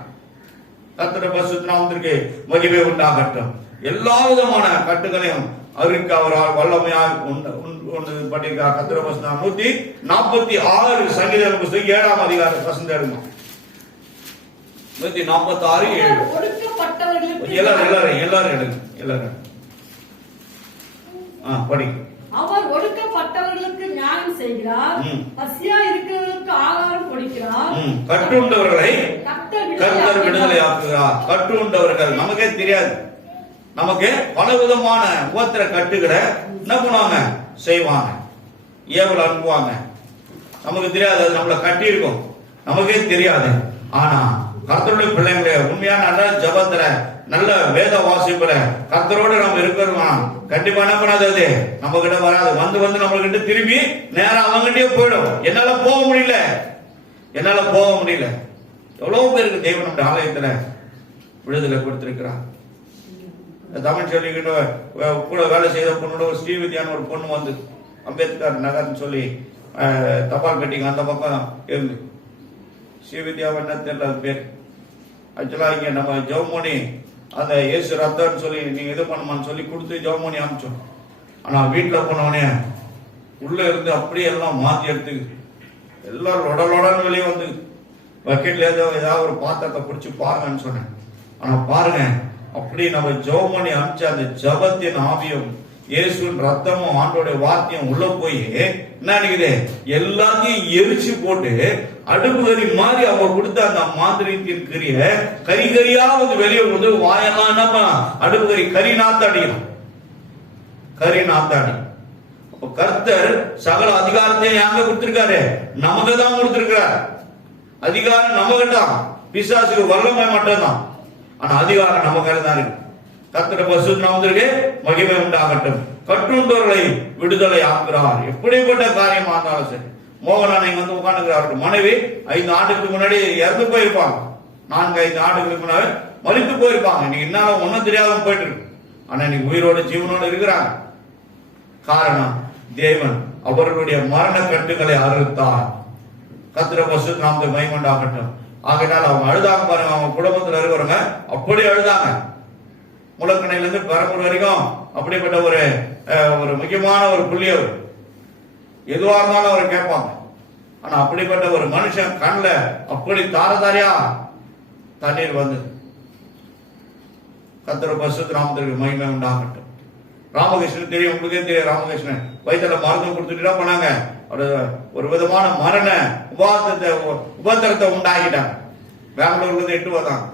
கர்த்தருடைய பரிசுத்த நாமத்திற்கு மகிமை உண்டாகட்டும். எல்லா விதமான கட்டுகளையும் அவருக்கு அவரால் வல்லமையாக பண்ணியிருக்கார். கர்த்தருடைய பரிசுத்த நாமம் 146 சங்கீத புத்தகம் 7ஆம் அதிகாரம் வசனம் எடுங்க. 146 7. எல்லாரும் எடுங்க, எல்லாரும் படி. அவர் ஒடுக்கப்பட்டவர்களுக்கு நியாயம் செய்கிறார், பசியா இருக்கிறவர்களுக்கு ஆகாரம் கொடுக்கிறார், கட்டுண்டவர்களை கர்த்தர் விடுதலை ஆக்குகிறார். கட்டுண்டவர்கள் நமக்கே தெரியாது, நமக்கு பல விதமான உபத்திர கட்டுகளை என்ன பண்ணுவாங்க, செய்வாங்க, ஏவல் அனுப்புவாங்க. நமக்கு தெரியாது, அது நம்மளை கட்டி இருக்கும், நமக்கே தெரியாது. ஆனா கர்த்தருடைய பிள்ளைங்களை உண்மையான நல்ல ஜபத்துல நல்ல வேத வாசிப்புல கர்த்தரோடு நம்ம இருக்கிறோம், கண்டிப்பா என்ன பண்ணாது, நம்ம கிட்ட வராது. வந்து நம்ம கிட்ட திரும்பி நேரம் அவங்ககிட்டயே போயிடும். என்னால போக முடியல, என்னால போக முடியல. எவ்வளவு பேருக்கு தேவன் நம்முடைய ஆலயத்துல விடுதலை கொடுத்திருக்கிறார். தமிழ் சொல்லிக்கிட்டு கூட வேலை செய்த பொண்ணோட ஒரு ஸ்ரீவித்யான்னு ஒரு பொண்ணு வந்து அம்பேத்கர் நகர்னு சொல்லி தபால் கட்டிங்க அந்த பக்கம் இருந்து, ஸ்ரீவித்யா என்ன தெரியல அது பேர். ஆக்சுவலா இங்க நம்ம ஜெவமோனி அந்த இயேசு ரத்தம்னு சொல்லி நீங்க இது பண்ணுமான்னு சொல்லி கொடுத்து ஜெவமோனி அமிச்சோம். ஆனா வீட்டுல போனவனே உள்ள இருந்து அப்படியே எல்லாம் மாத்தி எடுத்து எல்லாம் லொடலொடன்னு வெளியே வந்து பக்கெட்ல ஏதாவது ஒரு பாத்திரத்தை பிடிச்சி பாருங்கன்னு சொன்னேன். ஆனா பாருங்க, அப்படி நம்ம ஜெபம் பண்ணி அனுப்பிச்ச அந்த ஜபத்தின் ஆவியும் இயேசுவின் ரத்தமும் ஆண்டோடைய வார்த்தையும் உள்ள போய் என்ன நினைக்குது, எல்லாத்தையும் எரிச்சு போட்டு அடுப்பு கறி மாதிரி அவங்க கொடுத்த அந்த மாந்திரிகத்தின் கிரிய கறி கறியா வந்து வெளியே வந்து வாயெல்லாம் என்ன அடுப்பு கறி நாத்தாடியும் கறி நாத்தாடி. அப்ப கர்த்தர் சகல அதிகாரத்தையும் யாங்க கொடுத்திருக்காரு, நமக்கு தான் கொடுத்திருக்கிறார். அதிகாரம் நமக்கு தான், பிசாசுக்கு வல்லமை மட்டும்தான். ஆனா அதிகாரம் நம்ம கையில தான் இருக்கு. கர்த்தர் பரிசுத்த நாமத்திற்கு மகிமை உண்டாகட்டும். கட்டுண்டவர்களை விடுதலை ஆக்குறார். எப்படிப்பட்ட காரியமா இருந்தாலும் சரி. மோகனான் இங்க வந்து உட்காந்துக்கிறார். மனைவி 5 ஆண்டுக்கு முன்னாடி இறந்து போயிருப்பாங்க. 4-5 ஆண்டுகளுக்கு முன்னாடி மறித்து போயிருப்பாங்க. இன்னைக்கு என்ன ஒன்னும் தெரியாம போயிட்டு இருக்கு. ஆனா இன்னைக்கு உயிரோட ஜீவனோடு இருக்கிறாங்க. காரணம், தேவன் அவர்களுடைய மரண கட்டுகளை அறுத்தார். கர்த்தர் பரிசுத்த நாமத்துக்கு மகிமை உண்டாகட்டும். ஆகையினால் அவங்க அழுதாங்க பாருங்க. அவங்க குடும்பத்தில் இருக்கிறவங்க அப்படி அழுதாங்க. முழக்கணையில இருந்து பெரம்பூர் வரைக்கும் அப்படிப்பட்ட ஒரு முக்கியமான ஒரு புள்ளி அவர். எதுவா இருந்தாலும் அவர் கேட்பாங்க. ஆனா அப்படிப்பட்ட ஒரு மனுஷன் கண்ணுல அப்படி தாரதாரியா தண்ணீர் வந்து. கர்த்தர் பரிசுத்த நாமத்திற்கு மகிமை உண்டாகட்டும். ராமகிருஷ்ணன் தெரியும், உங்களுக்கே தெரியும். ராமகிருஷ்ணன் வயிற்றுல மருந்து கொடுத்துட்டு என்ன பண்ணாங்க, ஒரு விதமான மரண உபத்திரத்தை உண்டாகிட்டாங்க. பெங்களூர்ல இருந்து 8 வந்தாங்க.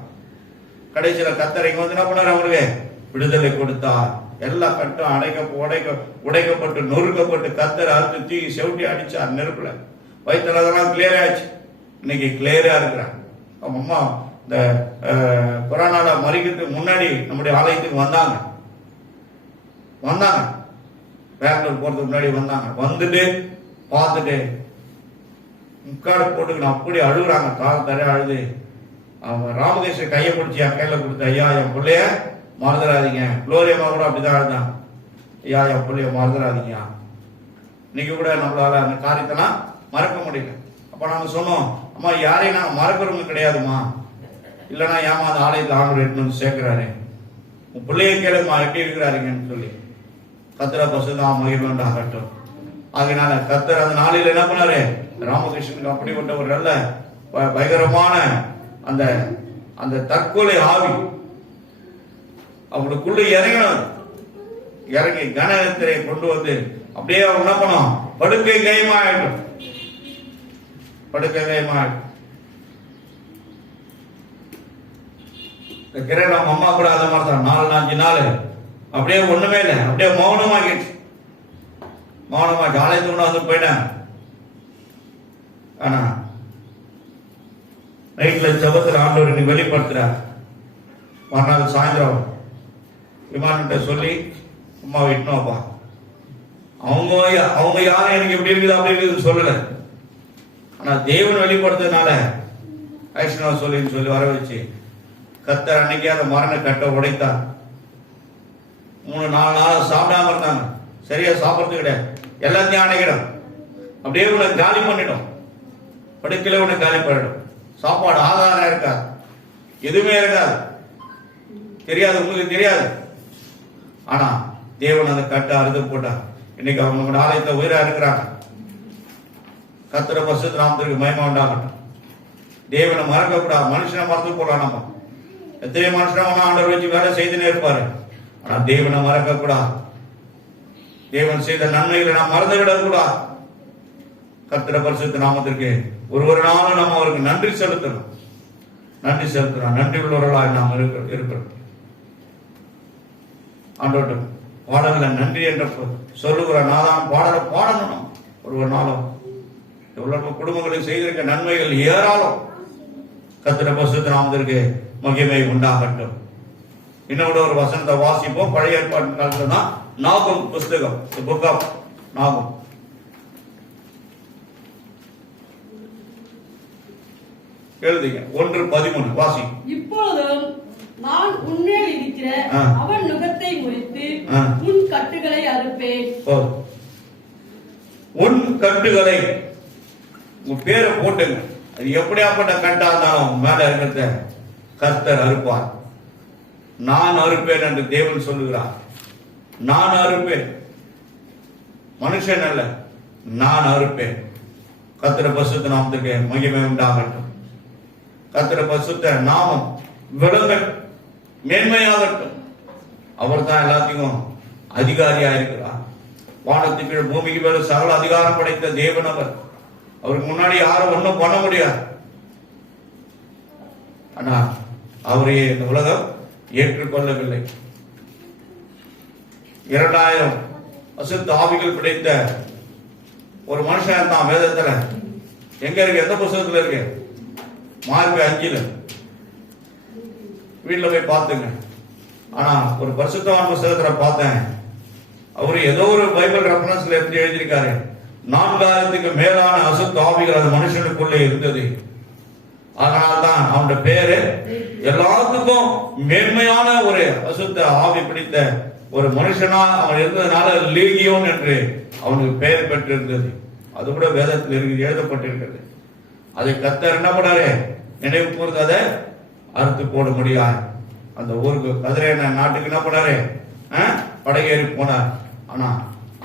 கடைசியில கர்த்தர் இங்க வந்து என்ன பண்ணாரு, அவருக்கு விடுதலை கொடுத்தார். எல்லா கட்டும் உடைக்கப்பட்டு நொறுக்கப்பட்டு கர்த்தர் அறுத்து தூக்கி செவுட்டி அடிச்சார் நெருப்புல. வயிற்றுல அதெல்லாம் கிளியர் ஆச்சு. இன்னைக்கு கிளியரா இருக்கிறாங்க. அவங்க அம்மா இந்த கொரோனால மறிக்கிறதுக்கு முன்னாடி நம்முடைய ஆலயத்துக்கு வந்தாங்க. பெங்களூர் போறதுக்கு முன்னாடி வந்தாங்க. வந்துட்டு பார்த்துட்டு முக்காடு போட்டுக்கணும் அப்படி அழுகுறாங்க. தர அழுது அவங்க ராமகிருஷ்ணன் கையை பிடிச்சி என் கையில கொடுத்த, ஐயா என் பிள்ளைய மறந்துடாதீங்க. குளோரியம்மா கூட அப்படிதான் அழுதான், ஐயா என் பிள்ளைய மறந்துடாதீங்க. இன்னைக்கு கூட நம்மளால அந்த காரியத்தெல்லாம் மறக்க முடியல. அப்ப நாங்க சொன்னோம், அம்மா யாரையும் நாங்க மறக்கிறவங்க கிடையாதுமா, இல்லைன்னா ஏமா அந்த ஆலயத்தில் ஆண்டு எட்டு வந்து சேர்க்கிறாரு, உன் பிள்ளைய கேளுமா எப்படி இருக்கிறாருங்கன்னு சொல்லி. கர்த்தர் பரிசுத்த மகிமை உண்டாகட்டும். ஆகையினால கர்த்தர் அந்த நாளில் என்ன பண்ணாரு, ராமகிருஷ்ணனுக்கு அப்படிப்பட்ட ஒரு நல்ல பயங்கரமான அந்த தற்கொலை ஆவி அவங்களுக்குள்ள இறங்கி கனத்திரை கொண்டு வந்து அப்படியே அவங்க என்ன பண்ணோம், படுக்கை கையமாயிடும். கிரணம் அம்மா கூட அதை மாதிரி தான் 4-5 நாள் அப்படியே ஒண்ணுமே இல்லை, அப்படியே மௌனமாகிடுச்சு. ஆலயத்துக்கு கூட வந்து போயிட்டேன். ஆனா நைட்ல ஜபத்தில் ஆண்டவர் நீ வெளிப்படுத்துறார். மறுநாள் சாயந்தரம் விமானிட்ட சொல்லி அம்மா விட்டோம்ப்பா, அவங்க யாரும் எனக்கு எப்படி இருக்குது அப்படி இருக்குது சொல்லல. ஆனா தேவன் வெளிப்படுத்ததுனால ஐஸ்வரா சொல்லி வர வச்சு கர்த்தர் அன்னைக்கே அந்த மரண கட்டை உடைத்தார். 3-4 நாள் சாப்பிடாம இருந்தாங்க. சரியா சாப்பிடுறது கிடையாது. எல்லாத்தையும் அணைக்கிடும். அப்படியே உனக்கு காலி பண்ணிடும். படுக்கையில உனக்கு காலி பண்ணிடும். சாப்பாடு ஆகாரம் இருக்காது, எதுவுமே இருக்காது. தெரியாது, உங்களுக்கு தெரியாது. ஆனா தேவன் அந்த கட்டை அறுத்து போட்டா இன்னைக்கு அவங்க ஆலயத்தை உயிரா இருக்கிறாங்க. கர்த்தர் பரிசுத்த நாமத்திற்கு மகிமை உண்டாகட்டும். தேவனை மறக்க கூடாது. மனுஷனை மறந்து போடலாம். நம்ம எத்தனை மனுஷனா ஆண்டவர் வச்சு வேலை செய்துனே இருப்பாரு. ஆனா தேவனை மறக்க கூடாது. தேவன் செய்த நன்மைகளை நாம் மறந்து விடக்கூடாது. கர்த்தர் பரிசுத்த நாமத்திற்கு ஒரு நாளும் நம்ம அவருக்கு நன்றி செலுத்தணும். நன்றி உள்ளவர்களாக நாம் இருக்கிறோம். ஆண்டோட பாடல்ல நன்றி என்ற சொல்லுகிற நாதான் பாடணும். ஒரு நாளும் எவ்வளவு குடும்பங்களுக்கு செய்திருக்க நன்மைகள் ஏராளம். கர்த்தர் பரிசுத்த நாமத்திற்கு மகிமை உண்டாகட்டும். இன்னொரு ஒரு வசனத்தை வாசிப்போம். பழைய ஏற்பாட்டு காலத்துல தான் நாகும் புஸ்தகம், புக் ஆஃப் நாகும். எழுதுங்க 1:13 வாசி. இப்பொழுதும் நான் உன்மேல் இருக்கிற அவன் நுகத்தை முறித்து உன் கட்டுகளை அறுப்பேன். உன் கட்டுகளை உன் பேரை போட்டுங்க. அது எப்படியாப்பட்ட கட்டா இருந்தாலும் மேல இருக்கிறத கர்த்தர் அறுப்பார். நான் அறுப்பேன் என்று தேவன் சொல்லுகிறார். நான் அறுப்பேன். மனுஷன் அல்ல, நான் அறுப்பேன். கர்த்தருடைய பரிசுத்த நாமத்துக்கு மகிமை உண்டாகட்டும். கர்த்தருடைய பரிசுத்த நாமம் விளங்கட்டும், மேன்மையாகட்டும். அவர் தான் எல்லாத்தையும் அதிகாரியா இருக்கிறார். வானத்துக்கு பூமிக்கு மேல சகல அதிகாரம் படைத்த தேவன் அவர். அவருக்கு முன்னாடி யாரும் ஒன்றும் பண்ண முடியாது. ஆனா அவரையே இந்த உலகம் ஏற்றுக்கொள்ளவில்லை. 2000 அசுத்த ஆவிகள் பிடித்த ஒரு மனுஷன் தான் வேதத்துல எங்க இருக்கு? எந்த புத்தகத்துல இருக்கு? மார்க் 5 வீட்டுல போய் பார்த்துங்க. ஆனா ஒரு பரிசுத்தவான் புத்தகத்துல பார்த்தேன். அவரு ஏதோ ஒரு பைபிள் ரெஃபரன்ஸ்ல எப்படி எழுதியிருக்காரு, 4000க்கு மேலான அசுத்த ஆவிகள் அந்த மனுஷனுக்குள்ளே இருந்தது. அதனால்தான் அவனுடைய பேரு எல்லாத்துக்கும் மேன்மையான ஒரு அசுத்த ஆவி பிடித்த ஒரு மனுஷனா அவன் இருந்ததுனால லீகியோன் என்று அவனுக்கு பெயர் பெற்றிருந்தது. அது கூட வேதத்தில் எழுதப்பட்டிருக்கிறது. அதை கர்த்தர் என்ன பண்ணாரு? நினைவு கூர்ந்து அதை அறுத்து போட முடியாது. அந்த ஊருக்கு கதிரேன நாட்டுக்கு என்ன பண்ணாரு? படையேறி போனார். ஆனா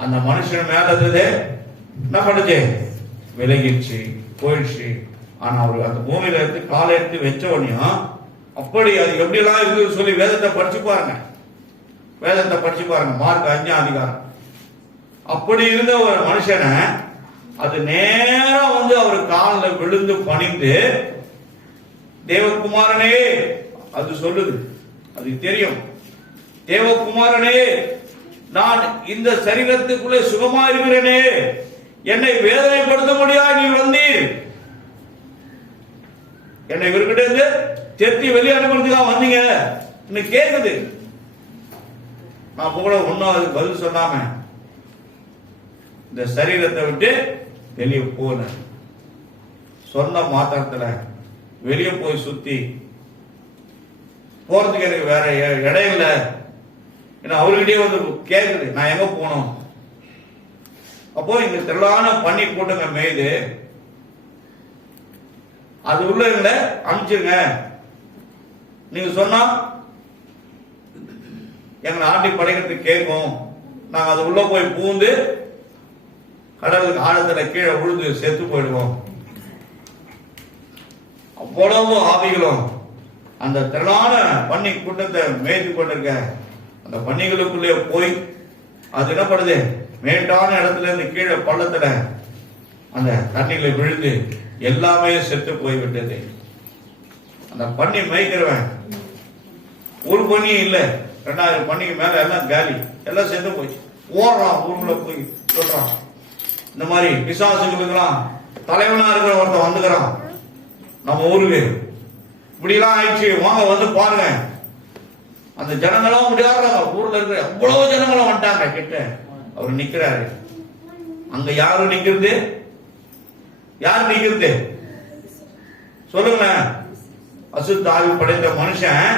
அந்த மனுஷன் மேல இருந்தது என்ன பண்ணுச்சு? விலகிடுச்சு, போயிடுச்சு. ஆனா அவர் அந்த பூமியில எடுத்து காலை எடுத்து வச்ச உடனே அப்படி அது எப்படி எல்லாம் இருக்குன்னு சொல்லி வேதத்தை படிச்சு பாருங்க. வேதத்தை படிச்சு பாருங்க. மார்க் 5 அதிகாரம். அப்படி இருந்த ஒரு மனுஷனை அது நேரா வந்து அவர் காலில் விழுந்து பணிந்து, தேவகுமாரனே, அது சொல்லுது, அது தெரியும், தேவகுமாரனே, நான் இந்த சரீரத்துக்குள்ளே சுகமா இருக்கிறேனே, என்னை வேதனைப்படுத்த முடியாது நீ வந்தீர். என்னை இவர்கிட்ட இருந்து தெத்தி வெளியே அனுப்புறதுக்காக வந்தீங்க கேக்குது. நான் கூட ஒன்னும் அதுக்கு பதில் சொல்லாம இந்த சரீரத்தை விட்டு வெளியே போன சொன்ன மாத்திரத்துல வெளியே போய் சுத்தி போறதுக்கு எனக்கு வேற இடம் இல்லை. ஏன்னா அவர்கிட்டயே வந்து கேக்குது, நான் எங்க போனோம்? அப்போ இங்க திரளான பண்ணி போட்டுங்க மேய்து, அது உள்ள அனுப்பிச்சிருங்க. நீங்க சொன்னா எங்களை ஆட்டி படைக்கிறதுக்கு கேட்கும். நாங்க அது உள்ள போய் பூந்து கடலுக்கு ஆழத்துல கீழே விழுந்து செத்து போயிடுவோம். அவ்வளவு ஆவிகளும் அந்த திரளான பன்னி கூட்டத்தை மேய்த்து கொண்டிருக்க அந்த பன்னிகளுக்குள்ளே போய் அது என்ன பண்ணுது? மேட்டான இடத்துல இருந்து கீழே பள்ளத்துல அந்த தண்ணிகளை விழுந்து எல்லாமே செத்து போய்விட்டது. அந்த பண்ணி மேய்க்கிறவன் ஒரு பண்ணியும் இல்லை, 2000 பண்ணிக்கு மேல எல்லாம் காலி, எல்லாம் செத்து போய் ஓடுறான். ஊருக்குள்ள போய் சொல்றான், இந்த மாதிரி பிசாசுகளுக்கெல்லாம் தலைவனா இருக்கிற ஒருத்தன் வந்துக்கிறான் நம்ம ஊருக்கு, இப்படி எல்லாம் ஆயிடுச்சு, வாங்க வந்து பாருங்க. அந்த ஜனங்களும் முடியாடுறாங்க. ஊர்ல இருக்கிற எவ்வளவு ஜனங்களும் வந்துட்டாங்க கிட்ட. அவர் நிக்கிறாரு. அங்க யாரும் நிக்கிறது? யார் நிக்கிறது சொல்லுங்க? அசுத்த ஆவி படைத்த மனுஷன்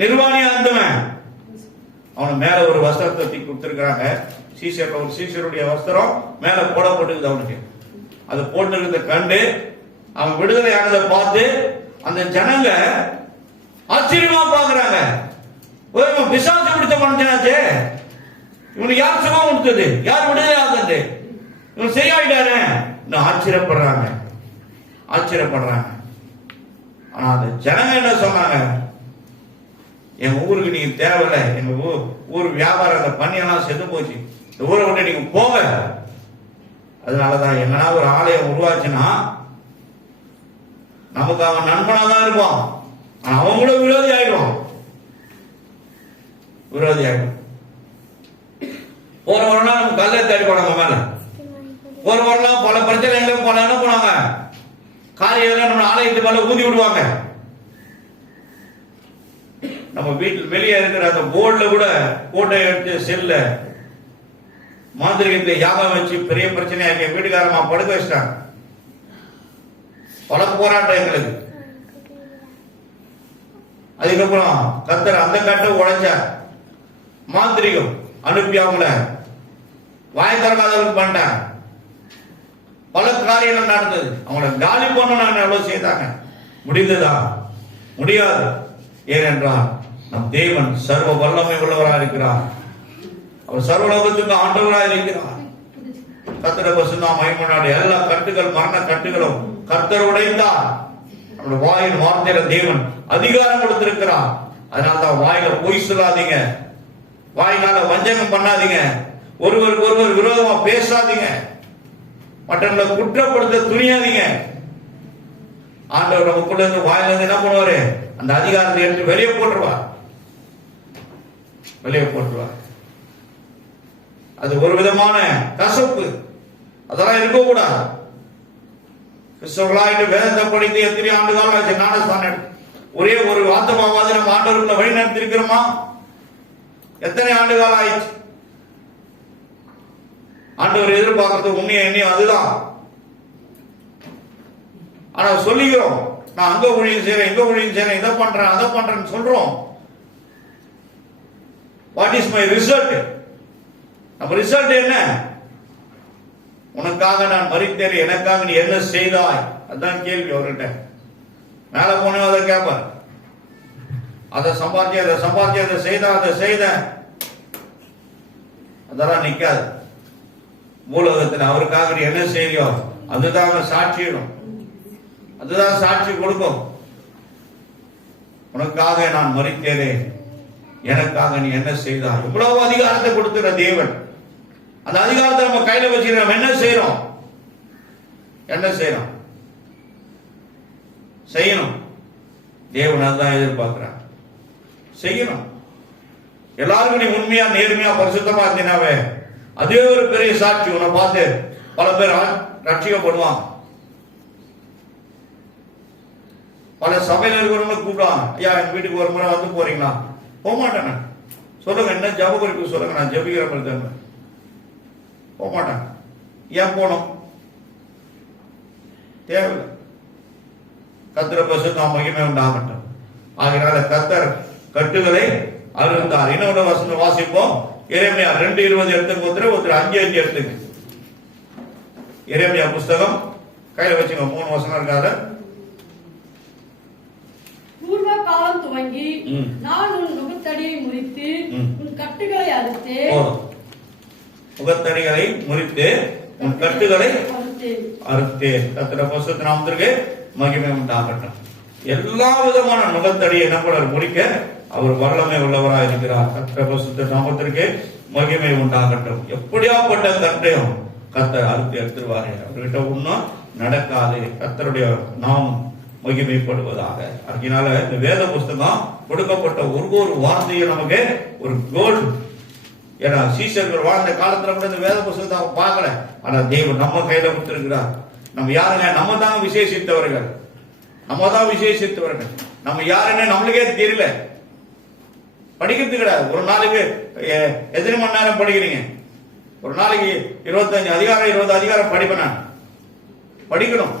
நிர்வாணியா இருந்தவன். அவனை மேல ஒரு வஸ்திரத்தை தூக்கி கொடுத்திருக்கிறாங்க. ஒரு சீசருடைய வஸ்திரம் மேல போடப்பட்டிருக்குது. அவனுக்கு அது போட்டிருக்கிறத கண்டு அவன் விடுதலை ஆனதை பார்த்து அந்த ஜனங்க ஆச்சரியமா பாக்குறாங்க. பிசாசு பிடித்த மனுஷனாச்சே, இவனுக்கு யார் சுகம் கொடுத்தது? யார் விடுதலை ஆகுது? இவன் சரியாயிட்டாரு. ஆச்சரியப்படுறாங்க. ஆனா அந்த ஜனங்க என்ன சொன்னாங்க? எங்க ஊருக்கு நீங்க தேவையில்லை, எங்க ஊர் வியாபாரம் அந்த பண்ணியெல்லாம் செத்து போச்சு, இந்த ஊரை விட்டு நீங்க போங்க. அதனாலதான் எங்கன்னா ஒரு ஆலயம் உருவாச்சுன்னா நமக்கு அவன் நண்பனா தான் இருப்பான், அவன் கூட விரோதி ஆயிடுவான். போறவனா நம்ம கல்லை தேடி போனாங்க மேல, போறவரெல்லாம் பல பிரச்சனைகளும் பல என்ன போனாங்க, காரியெல்லாம் நம்ம ஆலயத்து மேல ஊதி விடுவாங்க. நம்ம வீட்டில் வெளியே இருக்கிற அந்த போர்டுல கூட போட்டோ எடுத்து செல்ல மாந்திரிகத்தை யாகம் வச்சு பெரிய பிரச்சனையா இருக்க வீட்டுக்காரமா படுக்க வச்சிட்டாங்க. பல போராட்டம் எங்களுக்கு. அதுக்கப்புறம் கர்த்தர் அந்த கட்ட உழைச்ச மாந்திரிகம் அனுப்பி அவங்கள வாய்க்காரர்களுக்கு பண்ணிட்டாங்க. பல காரியங்கள் நடந்தது. அவங்கள காலி பண்ண எவ்வளவு செய்தாங்க. முடிந்ததா? முடியாது. ஏனென்றால் நம் தேவன் சர்வ வல்லமை உள்ளவராக இருக்கிறார். அவர் சர்வலோகத்துக்கு ஆண்டவராக இருக்கிறார். கர்த்தருடைய பரிசுத்த மகிமையினாலே எல்லா கட்டுகள், மரண கட்டுகளும் கர்த்தர் உடைந்தார். நம்முடைய வாயின் வார்த்தையில தேவன் அதிகாரம் கொடுத்திருக்கிறார். அதனால்தான் வாயில பொய் சொல்லாதீங்க, வாயினால வஞ்சகம் பண்ணாதீங்க, ஒருவருக்கு ஒருவர் விரோதமா பேசாதீங்க, மற்றவங்களை குற்றப்படுத்த துணியாதீங்க. ஆண்டவர் நமக்குள்ள இருந்து வாயில இருந்து என்ன பண்ணுவாரு? அந்த அதிகாரத்தை எடுத்து வெளியே போட்டுருவார், வெளியே போட்டுருவார். அது ஒரு விதமான கசப்பு, அதெல்லாம் இருக்கக்கூடாது. கிறிஸ்தவர்களாயிட்டு வேதத்தை படித்து எத்தனை ஆண்டு காலம் ஆச்சு ஞானஸ்தானம் எடுத்து ஒரே ஒரு ஆத்மாவாவது நம்ம ஆண்டவருக்குள்ள வழி நடத்தி இருக்கிறோமா? எத்தனை ஆண்டு காலம் ஆயிடுச்சு? ஆண்டவர் எதிர்பார்க்கறது உண்மையை எண்ணியும் அதுதான். ஆனா சொல்லிக்கிறோம், நான் அங்க ஊழியம் செய்யறேன், இங்க ஊழியம் செய்யறேன், இதை பண்றேன், அதை பண்றேன்னு சொல்றோம். What is my result? நம்ம ரிசல்ட் என்ன? உனக்காக நான் மரித்தேன், எனக்காக நீ என்ன செய்தாய்? அதான் கேள்வி அவர்கிட்ட. மேல போன அதை கேட்பார், அதை சம்பாத்திய, அதை சம்பாத்திய, அதை செய்த, அதை செய்த, அதெல்லாம் நிக்காது. மூலகத்தில் அவருக்காக நீ என்ன செய்யோ அதுதான் சாட்சியிடும், அதுதான் சாட்சி கொடுக்கும். உனக்காக நான் மரித்தேனே, எனக்காக நீ என்ன செய்தாய்? இவ்வளவு அதிகாரத்தை கொடுத்துற தேவன், அந்த அதிகாரத்தை நம்ம கையில வச்சுக்கிறோம். என்ன செய்யறோம்? என்ன செய்யறோம்? செய்யணும். தேவன் அதான் எதிர்பார்க்கிறான், செய்யணும். எல்லாருக்கும் நீ உண்மையா நேர்மையா பரிசுத்தமா இருந்தீனாவே அதே ஒரு பெரிய சாட்சி. உன்னை பார்த்து பல பேர் ரட்சிக்கப்படுவாங்க. பல சபையில இருக்கிறவங்க கூப்பிடுவாங்க, ஐயா என் வீட்டுக்கு ஒரு முறை வந்து போறீங்களா? போக மாட்டேன். சொல்லுங்க, என்ன ஜப குறிப்பு சொல்லுங்க, நான் ஜபிக்கிற மாதிரி. போக மாட்டேன். ஏன் போனோம்? தேவையில்லை. கர்த்தர் பரிசுத்த மகிமை உண்டாகட்டும். ஆகையால கர்த்தர் கட்டுகளை அறுத்தார். இன்னொரு வசனம் வாசிப்போம். எரேமியா 2:20 எடுத்துக்கு ஒருத்தர் 5:5 எடுத்துக்கு. எரேமியா புஸ்தகம் கையில வச்சுங்க, 3 வசனம் இருக்காது. பூர்வ காலம் துவங்கி நான் உன் முகத்தடியை முறித்து உன் கட்டுகளை அறுத்தேன். முகத்தடிகளை முறித்து உன் கட்டுகளை அறுத்தேன். கர்த்தருடைய பரிசுத்த நாமத்திற்கு மகிமை உண்டாகட்டும். எல்லா விதமான முகத்தடியை என்ன கூட முடிக்க அவர் வல்லமை உள்ளவராக இருக்கிறார். கர்த்தருடைய பரிசுத்த நாமத்திற்கு மகிமை உண்டாகட்டும். எப்படியாப்பட்ட கட்டையும் கர்த்தர் அறுத்து எடுத்துருவாரு. அவர்கிட்ட ஒன்னும் நடக்காது. கர்த்தருடைய நாமம் மகிமைப்படுவதாக. அதனால இந்த வேத புஸ்தகம் கொடுக்கப்பட்ட ஒரு வார்த்தையும் நமக்கு ஒரு கோல்டு. ஏன்னா சீசர்கள் வாழ்ந்த காலத்துல கூட இந்த வேத புஸ்தகத்தை அவங்க பார்க்கல. ஆனா தேவன் நம்ம கையில கொடுத்திருக்கிறார். நம்ம யாருங்க? நம்ம தான் விசேஷித்தவர்கள், நம்ம தான் விசேஷித்தவர்கள். நம்ம யாருன்னு நம்மளுக்கே தெரியல. படிக்கிறது கிடையாது. ஒரு நாளைக்கு எத்தனை மணி நேரம் படிக்கிறீங்க? ஒரு நாளைக்கு 25 அதிகாரம் 20 அதிகாரம் படிப்பேன். நான் படிக்கணும்.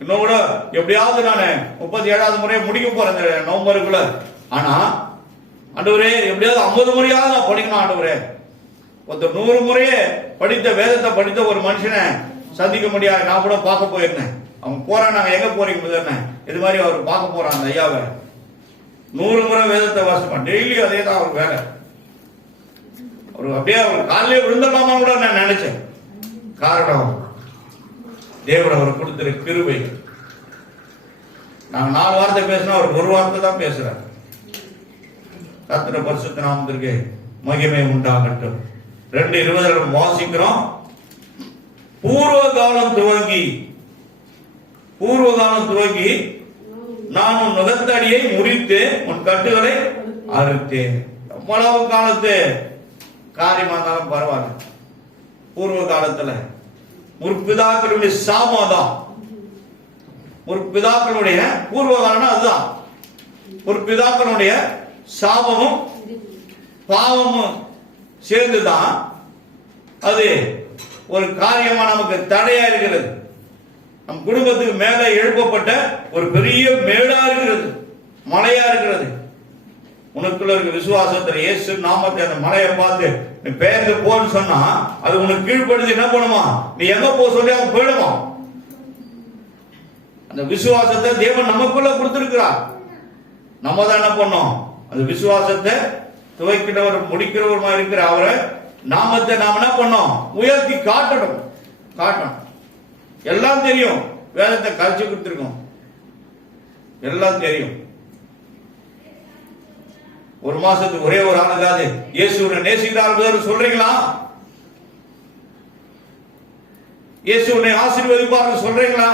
இன்னும் கூட எப்படியாவது நான் 37வது முறையை முடிக்க போறேன் இந்த நவம்பருக்குள்ள. ஆனா ஆண்டவரே எப்படியாவது 50 முறையாவது நான் படிக்கணும். ஆண்டவரே, ஒருத்தர் 100 முறையே படித்த வேதத்தை படித்த ஒரு மனுஷனை சந்திக்க முடியாது. நான் கூட பார்க்க போயிருந்தேன். அவங்க போறாங்க, நாங்க எங்க போறீங்க முதல்ல இது மாதிரி அவர் பார்க்க போறான் அந்த ஐயாவை. 100 முறை வேதத்தை வாசிப்பான். டெய்லி அதே தான் அவர் வேலை. அவர் அப்படியே அவர் காலையிலே விழுந்தலாமா கூட நான் நினைச்சேன். காரணம் தேவன் அவர் கொடுத்திரு கிருபை. நாங்க 4 வார்த்தை பேசினா அவர் 1 வார்த்தை தான் பேசுறார். கர்த்தருடைய பரிசுத்த நாமத்திற்கு மகிமை உண்டாகட்டும். 2:20 வாசிக்கிறோம். பூர்வ காலம் துவங்கி நான் உன் நுகத்தடியை முறித்து உன் கட்டுகளை அறுத்தேன். எவ்வளவு காலத்து காரியமா இருந்தாலும் பரவாயில்ல. பூர்வ காலத்துல முற்பிதாக்களுடைய சாபம் தான். முற்பிதாக்களுடைய பூர்வ காலம்னா அதுதான். முற்பிதாக்களுடைய சாபமும் பாவமும் சேர்ந்துதான் அது ஒரு காரியமா நமக்கு தடையா இருக்கிறது. நம் குடும்பத்துக்கு மேல எழுப்பப்பட்ட ஒரு பெரிய மேடா இருக்கிறது, மலையா இருக்கிறது. உனக்குள்ள இருக்க விசுவாசத்துல இயேசு நாமத்தை அந்த மலையை பார்த்து நீ பெயர்ந்து போன்னு சொன்னா அது உனக்கு கீழ்ப்படுத்தி என்ன பண்ணுமா? நீ எங்க போ சொல்லி அவன் போயிடுமா? அந்த விசுவாசத்தை தேவன் நமக்குள்ள கொடுத்திருக்கிறார். நம்ம தான் என்ன பண்ணோம்? அந்த விசுவாசத்தை துவைக்கிறவர் முடிக்கிறவருமா இருக்கிற அவரை நாமத்தை நாம் என்ன பண்ணோம்? உயர்த்தி காட்டணும். காட்டணும். எல்லாம் தெரியும், வேதத்தை கழிச்சு கொடுத்துருக்கோம், எல்லாம் தெரியும். ஒரு மாசத்துக்கு ஒரே ஒரு ஆளுக்காது இயேசுவை நேசிக்கிறார் சொல்றீங்களா? இயேசுவை ஆசீர்வதிப்பார் சொல்றீங்களா?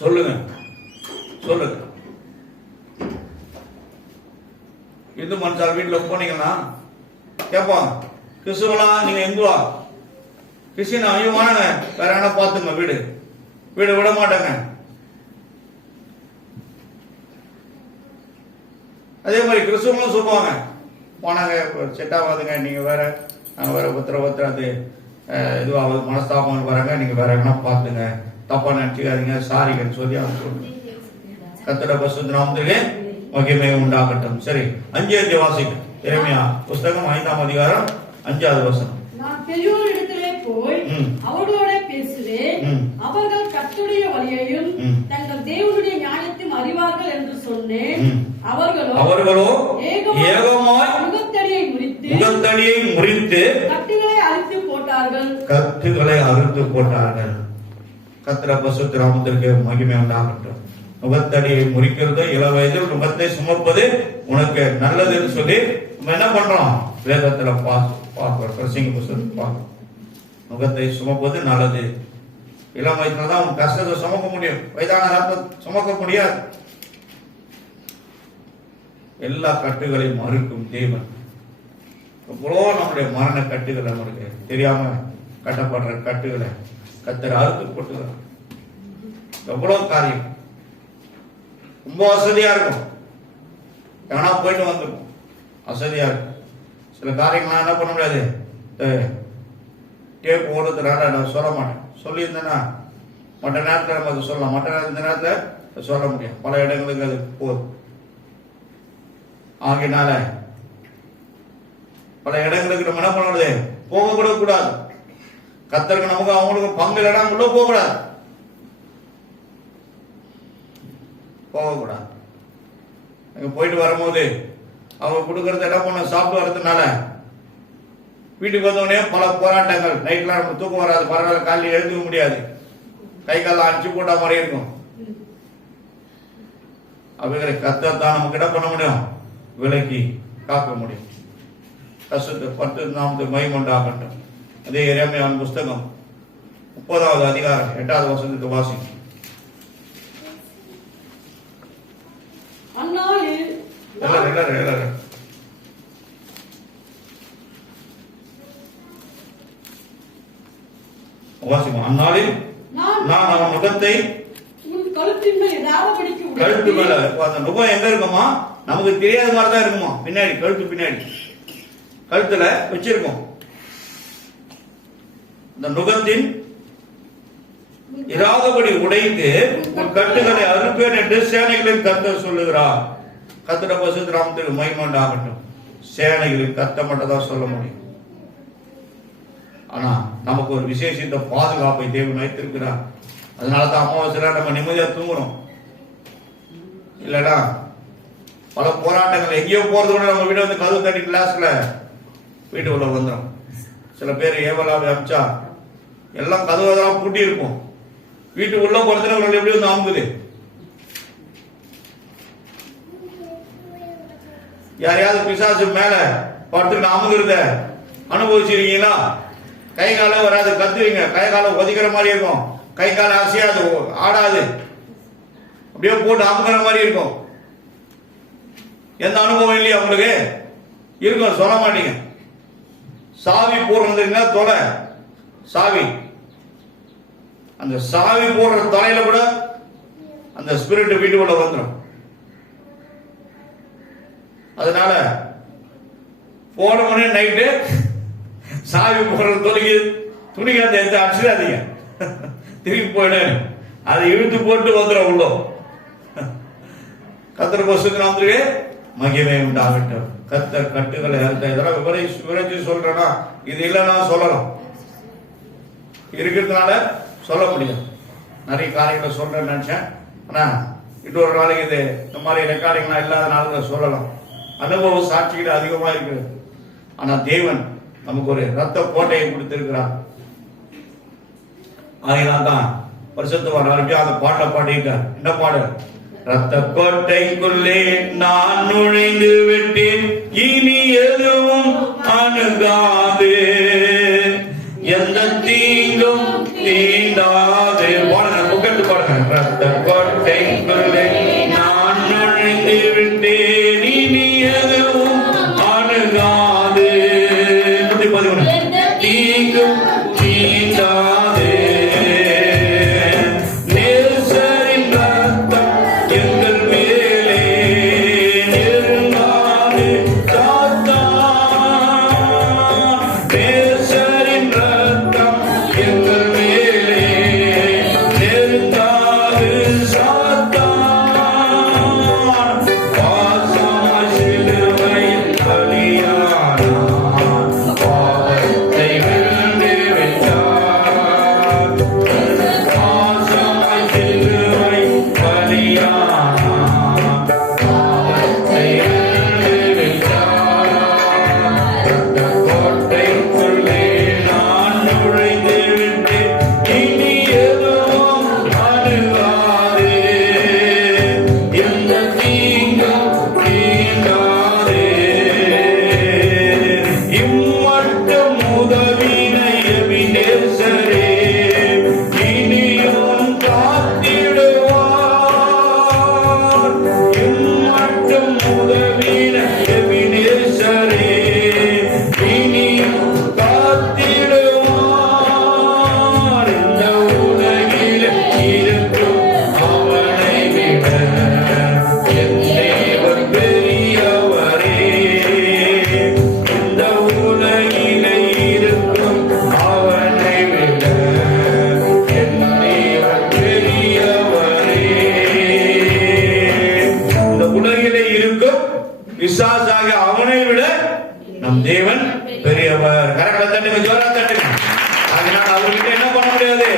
சொல்லுங்க, சொல்லுங்க. இந்து மனுஷால் வீட்டில் போனீங்கன்னா கேட்பாங்க, கிறிஸ்துவலா நீங்க இந்துவா? கிறிஸ்டினா? ஐயோ வாங்க, வேற என்ன பார்த்துங்க, வீடு வீடு விட மாட்டாங்க. அதே மாதிரி கிறிஸ்துவங்களும் சொல்லுவாங்க, போனாங்க செட் ஆகாதுங்க, நீங்க வேற நாங்கள் வேற அது இதுவாகுது, மனஸ்தாபம் வராங்க, நீங்க வேற என்ன பார்த்துங்க, தப்பா நினைச்சுக்காதீங்க, சாரிங்கன்னு சொல்லி அவங்க சொல்லுங்க. கர்த்தருடைய பரிசுத்த நாமத்திலே மகிமை உண்டாகட்டும். சரி, 5 வாசிங்க. எரேமியா புஸ்தகம் 5ஆம் அதிகாரம் 5வது வசனம். நான் பெரியோரிடத்திலே போய் அவர்களோட பேசுவேன், அவர்கள் கர்த்தருடைய வழியையும் தங்கள் தேவனுடைய நியாயத்தையும் அறிவார்கள் என்று சொன்னேன். அவர்களோ ஏகமாய் முகத்தடியை முறித்து கட்டுகளை அறுத்து போட்டார்கள். கர்த்தருடைய பரிசுத்த நாமத்திற்கு மகிமை உண்டாகட்டும். முகத்தடியை முறிக்கிறது, இளவயதில் முகத்தை சுமப்பது உனக்கு நல்லதுன்னு சொல்லி நம்ம என்ன பண்றோம்? வேதத்துல பார்க்கிறோம், பிரசங்க புத்தகத்தை பார்க்கிறோம். முகத்தை சுமப்பது நல்லது. இளம் வயசுல தான் உன் கஷ்டத்தை சுமக்க முடியும், வயதான காலத்தை சுமக்க முடியாது. எல்லா கட்டுகளையும் மறுக்கும் தேவன். எவ்வளோ நம்முடைய மரண கட்டுகள் நம்மளுக்கு தெரியாம கட்டப்படுற கட்டுகளை கர்த்தர் அறுத்து போட்டுக்கிறார். எவ்வளவு காரியம் ரொம்ப வசதியா இருக்கும், எவனா போயிட்டு வந்துருக்கும், வசதியா இருக்கும். சில காரியங்கள்லாம் என்ன பண்ண முடியாது, டேப் ஓடுறதுனால நான் சொல்ல மாட்டேன். சொல்லியிருந்தேன்னா மற்ற நேரத்தில் நம்ம அதை சொல்லலாம், மற்ற நேரத்தில் சொல்ல முடியும். பல இடங்களுக்கு அது போதும். ஆகினால பல இடங்களுக்கு நம்ம என்ன பண்ணக்கூடாது, போக கூட கூடாது. கர்த்தருக்கு நமக்கு அவங்களுக்கு பங்கு இடம் உள்ள போகக்கூடாது, போகக்கூடாது. அங்கே போயிட்டு வரும்போது அவங்க கொடுக்கறத என்ன பண்ண சாப்பிட்டு வர்றதுனால வீட்டுக்கு வந்தோடனே பல போராட்டங்கள். நைட்லாம் நம்ம தூக்கம் வராது, பரவாயில்ல, காலையில் எழுந்துக்க முடியாது, கை கால அடிச்சு போட்ட மாதிரி இருக்கும். அவைகளை கர்த்தர் தான் நமக்கு என்ன பண்ண முடியும், விலக்கி காக்க முடியும். கஷ்டத்தை 10 நாமத்துக்கு மகிமையுண்டாகட்டும். அதே எரேமியா புஸ்தகம் 30வது அதிகாரம் 8வது வசனத்தை வாசிக்கும். அந்நாளில் நான் அவன் முகத்தை கழுத்து மேல, அந்த முகம் எங்க இருக்குமா, நமக்கு தெரியாத மாதிரி தான் இருக்குமா, பின்னாடி கழுத்து பின்னாடி கழுத்துல வச்சிருக்கோம். இந்த நுகத்தின் இராதபடி உடைத்து உன் கட்டுகளை அறுப்பேன் என்று சேனைகளின் கர்த்தர் சொல்லுகிறார். கர்த்தருடைய பரிசுத்த நாமத்துக்கு மகிமை உண்டாகட்டும். சேனைகளின் கர்த்தர் மட்டும் தான் சொல்ல முடியும். ஆனா நமக்கு ஒரு விசேஷித்த பாதுகாப்பை தேவன் வைத்திருக்கிறார். அதனாலதான் அமாவாசையில நம்ம நிம்மதியா தூங்குறோம். இல்லடா பல போராட்டங்கள், எங்கேயோ போறது கூட நம்ம வீடு வந்து கதவு தட்டி கிளாஸ்ல வீட்டு உள்ள வந்துடும். சில பேர் ஏவலாவை அமிச்சா எல்லாம் கதவுலாம் பூட்டி இருக்கும், வீட்டு உள்ள போறதுல எப்படி வந்து அமுக்குது. யாரையாவது பிசாசு மேல படுத்துட்டு அமுகுறத அனுபவிச்சிருக்கீங்களா? கை கால வராது, கத்துவீங்க, கை கால ஒதிக்கிற மாதிரி இருக்கும், கை கால அசையாது, ஆடாது, அப்படியே போட்டு அமுக்கிற மாதிரி இருக்கும். எந்த அனுபவம் இல்லையா உங்களுக்கு? இருக்கும், சொல்ல மாட்டீங்க. சாவி போடுறதுன்னா தொலை சாவி, அந்த சாவி போடுற தலையில கூட அந்த ஸ்பிரிட் வீட்டுக்குள்ள வந்துடும். அதனால போன உடனே நைட்டு சாவி போடுற தொலைக்கு துணிக்கு அந்த எடுத்து அடிச்சிடாதீங்க, திரும்பி போயிடு, அதை இழுத்து போட்டு வந்துடும் உள்ள. கர்த்தர் பரிசுத்த நாமத்திலே மகிமை உண்டாகட்டும். கர்த்தர் கட்டுகளை அறுத்த, இதெல்லாம் விவரிச்சு சொல்றேன்னா இது இல்லைன்னா சொல்லலாம், இருக்கிறதுனால சொல்ல முடியும். நிறைய காரியங்களை சொல்றேன்னு நினைச்சேன், ஆனா இன்னொரு நாளைக்கு இது இந்த மாதிரி ரெக்கார்டிங்லாம் இல்லாதனால சொல்லலாம். அனுபவ சாட்சிகள் அதிகமா இருக்குது. ஆனா தேவன் நமக்கு ஒரு ரத்த கோட்டையை கொடுத்திருக்கிறார். அதனால்தான் தான் பரிசுத்தவான் அருமையா அந்த பாடல பாடியிருக்கார். என்ன பாடல்? ரத்த கோட்டைக்குள்ளே நான் நுழைந்து விட்டேன், இனி எதுவும் அணுகாது, எந்த தீங்கும் தீண்டாது. பாடுங்க, புகழ்ந்து பாடுங்க. ரத்த கோட்டைக்குள்ளே நான் நுழைந்து விட்டேன், இனி எதுவும் அணுகாது, 111 தீங்கும் தீண்டாது. பிசாசாக அவனை விட நம் தேவன் பெரியவர். கரங்களை தட்டுங்க, ஜோரா தட்டுங்க. அதனால அவர்கிட்ட என்ன பண்ண முடியாது?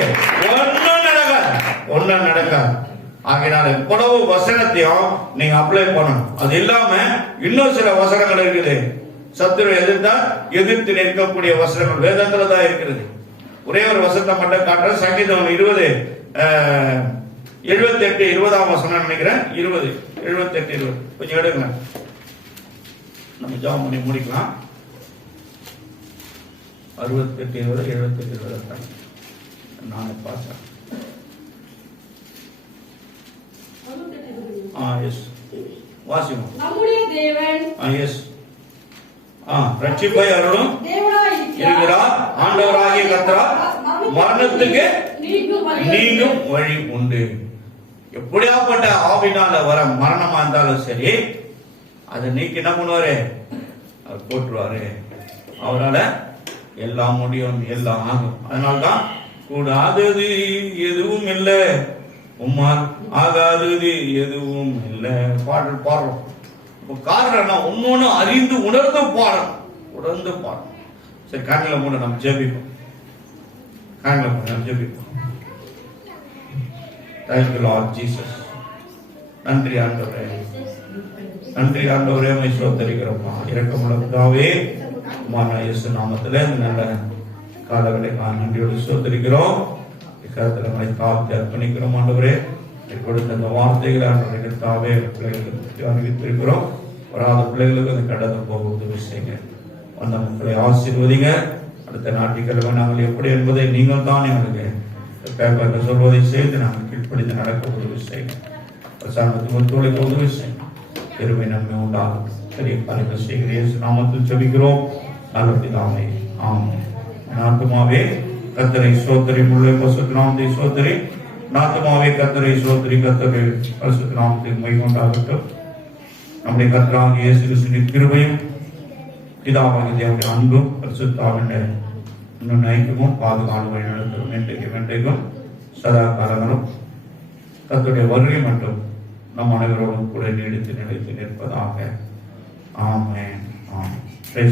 ஒன்னும் நடக்காது. ஆகையினால இவ்வளவு வசனத்தையும் நீங்க அப்ளை பண்ணணும். அது இல்லாம இன்னும் சில வசனங்கள் இருக்குது. சத்துரு எதிர்த்து நிற்கக்கூடிய வசனங்கள் வேதத்துல தான் இருக்கிறது. ஒரே ஒரு வசனத்தை மட்டும் காட்டுற. சங்கீதம் 78:20 வசனம் நினைக்கிறேன். 78:20 கொஞ்சம் எடுங்க, நம்ம ஜாம் பண்ணி முடிக்கலாம். 68:20 78:20 நானே பார்த்தேன். எஸ் வாசிமா. நம்முடைய தேவன் எஸ் ரட்சிப்பை அருளும் இருக்கிறார். ஆண்டவராகிய கர்த்தர் மரணத்துக்கு நீங்கும் வழி உண்டு. எப்படியாப்பட்ட ஆவினால வர மரணமா இருந்தாலும் சரி, அதை நீக்கி என்ன பண்ணுவாரு? அவர் போட்டுருவாரு. அவரால எல்லாம் முடியும், எல்லாம் ஆகும். அதனால்தான் கூடாதது எதுவும் இல்லை, உம்மால் ஆகாதது எதுவும் இல்லை பாடல் பாடுறோம். காரணம் ஒன்னொன்னு அறிந்து உணர்ந்து பாடணும். சரி, கண்ணில மூட நம்ம ஜெபிப்போம். Thank you Lord Jesus. நன்றி ஆண்டவரே, நன்றி ஆண்டவரே, உம்மை ஸ்தோத்திரிக்கிறோம். இரக்கமுள்ள பிதாவே, உம்முடைய இயேசு நாமத்திலே இந்த நல்ல காலங்களை நன்றியோடு ஸ்தோத்திரிக்கிறோம். இக்கரத்தில் நம்மை தாழ்த்தி அர்ப்பணிக்கிறோம். ஆண்டவரே, கொடுத்த அந்த வார்த்தைகளை ஆண்டவரே தாவே பிள்ளைகளுக்கு அறிவித்திருக்கிறோம். வராத பிள்ளைகளுக்கு அது கடந்து போக உதவி செய்யுங்க. அந்த மக்களை ஆசீர்வதிங்க. அடுத்த நாட்டிக்கிழமை நாங்கள் எப்படி என்பதை நீங்கள் தான் எங்களுக்கு பேப்பரில் சொல்வதை செய்து நாங்கள் கீழ்ப்படிந்து நடக்க உதவி செய்யுங்க. அரசாங்கத்துக்கு ஒத்துழைக்க உதவி செய்யுங்க. பெருமை நன்மை உண்டாகும். பெரிய காரியங்கள் செய்கிறேன் நாமத்தில் ஜெபிக்கிறோம் நல்ல பிதாவே, ஆமென். நாத்துமாவே கர்த்தரை ஸ்தோத்திரி, முழு பரிசுத்த நாமத்தை ஸ்தோத்திரி. நாத்துமாவே கர்த்தரை ஸ்தோத்திரி, கர்த்தரை பரிசுத்த நாமத்துக்கு மகிமை உண்டாகட்டும். நம்முடைய கர்த்தராகிய இயேசு கிறிஸ்துவின் கிருபையும் பிதாவாகிய தேவனுடைய அன்பும் பரிசுத்த ஆவியுடைய ஐக்கியமும் பாதுகாப்பு வழிநடத்தும் என்றைக்கும் சதா காலங்களும் கர்த்தருடைய வருகை மற்றும் நம் அனைவரோடும் கூட நீடித்து நிலைத்து நிற்பதாக. ஆமென், ஆமென்.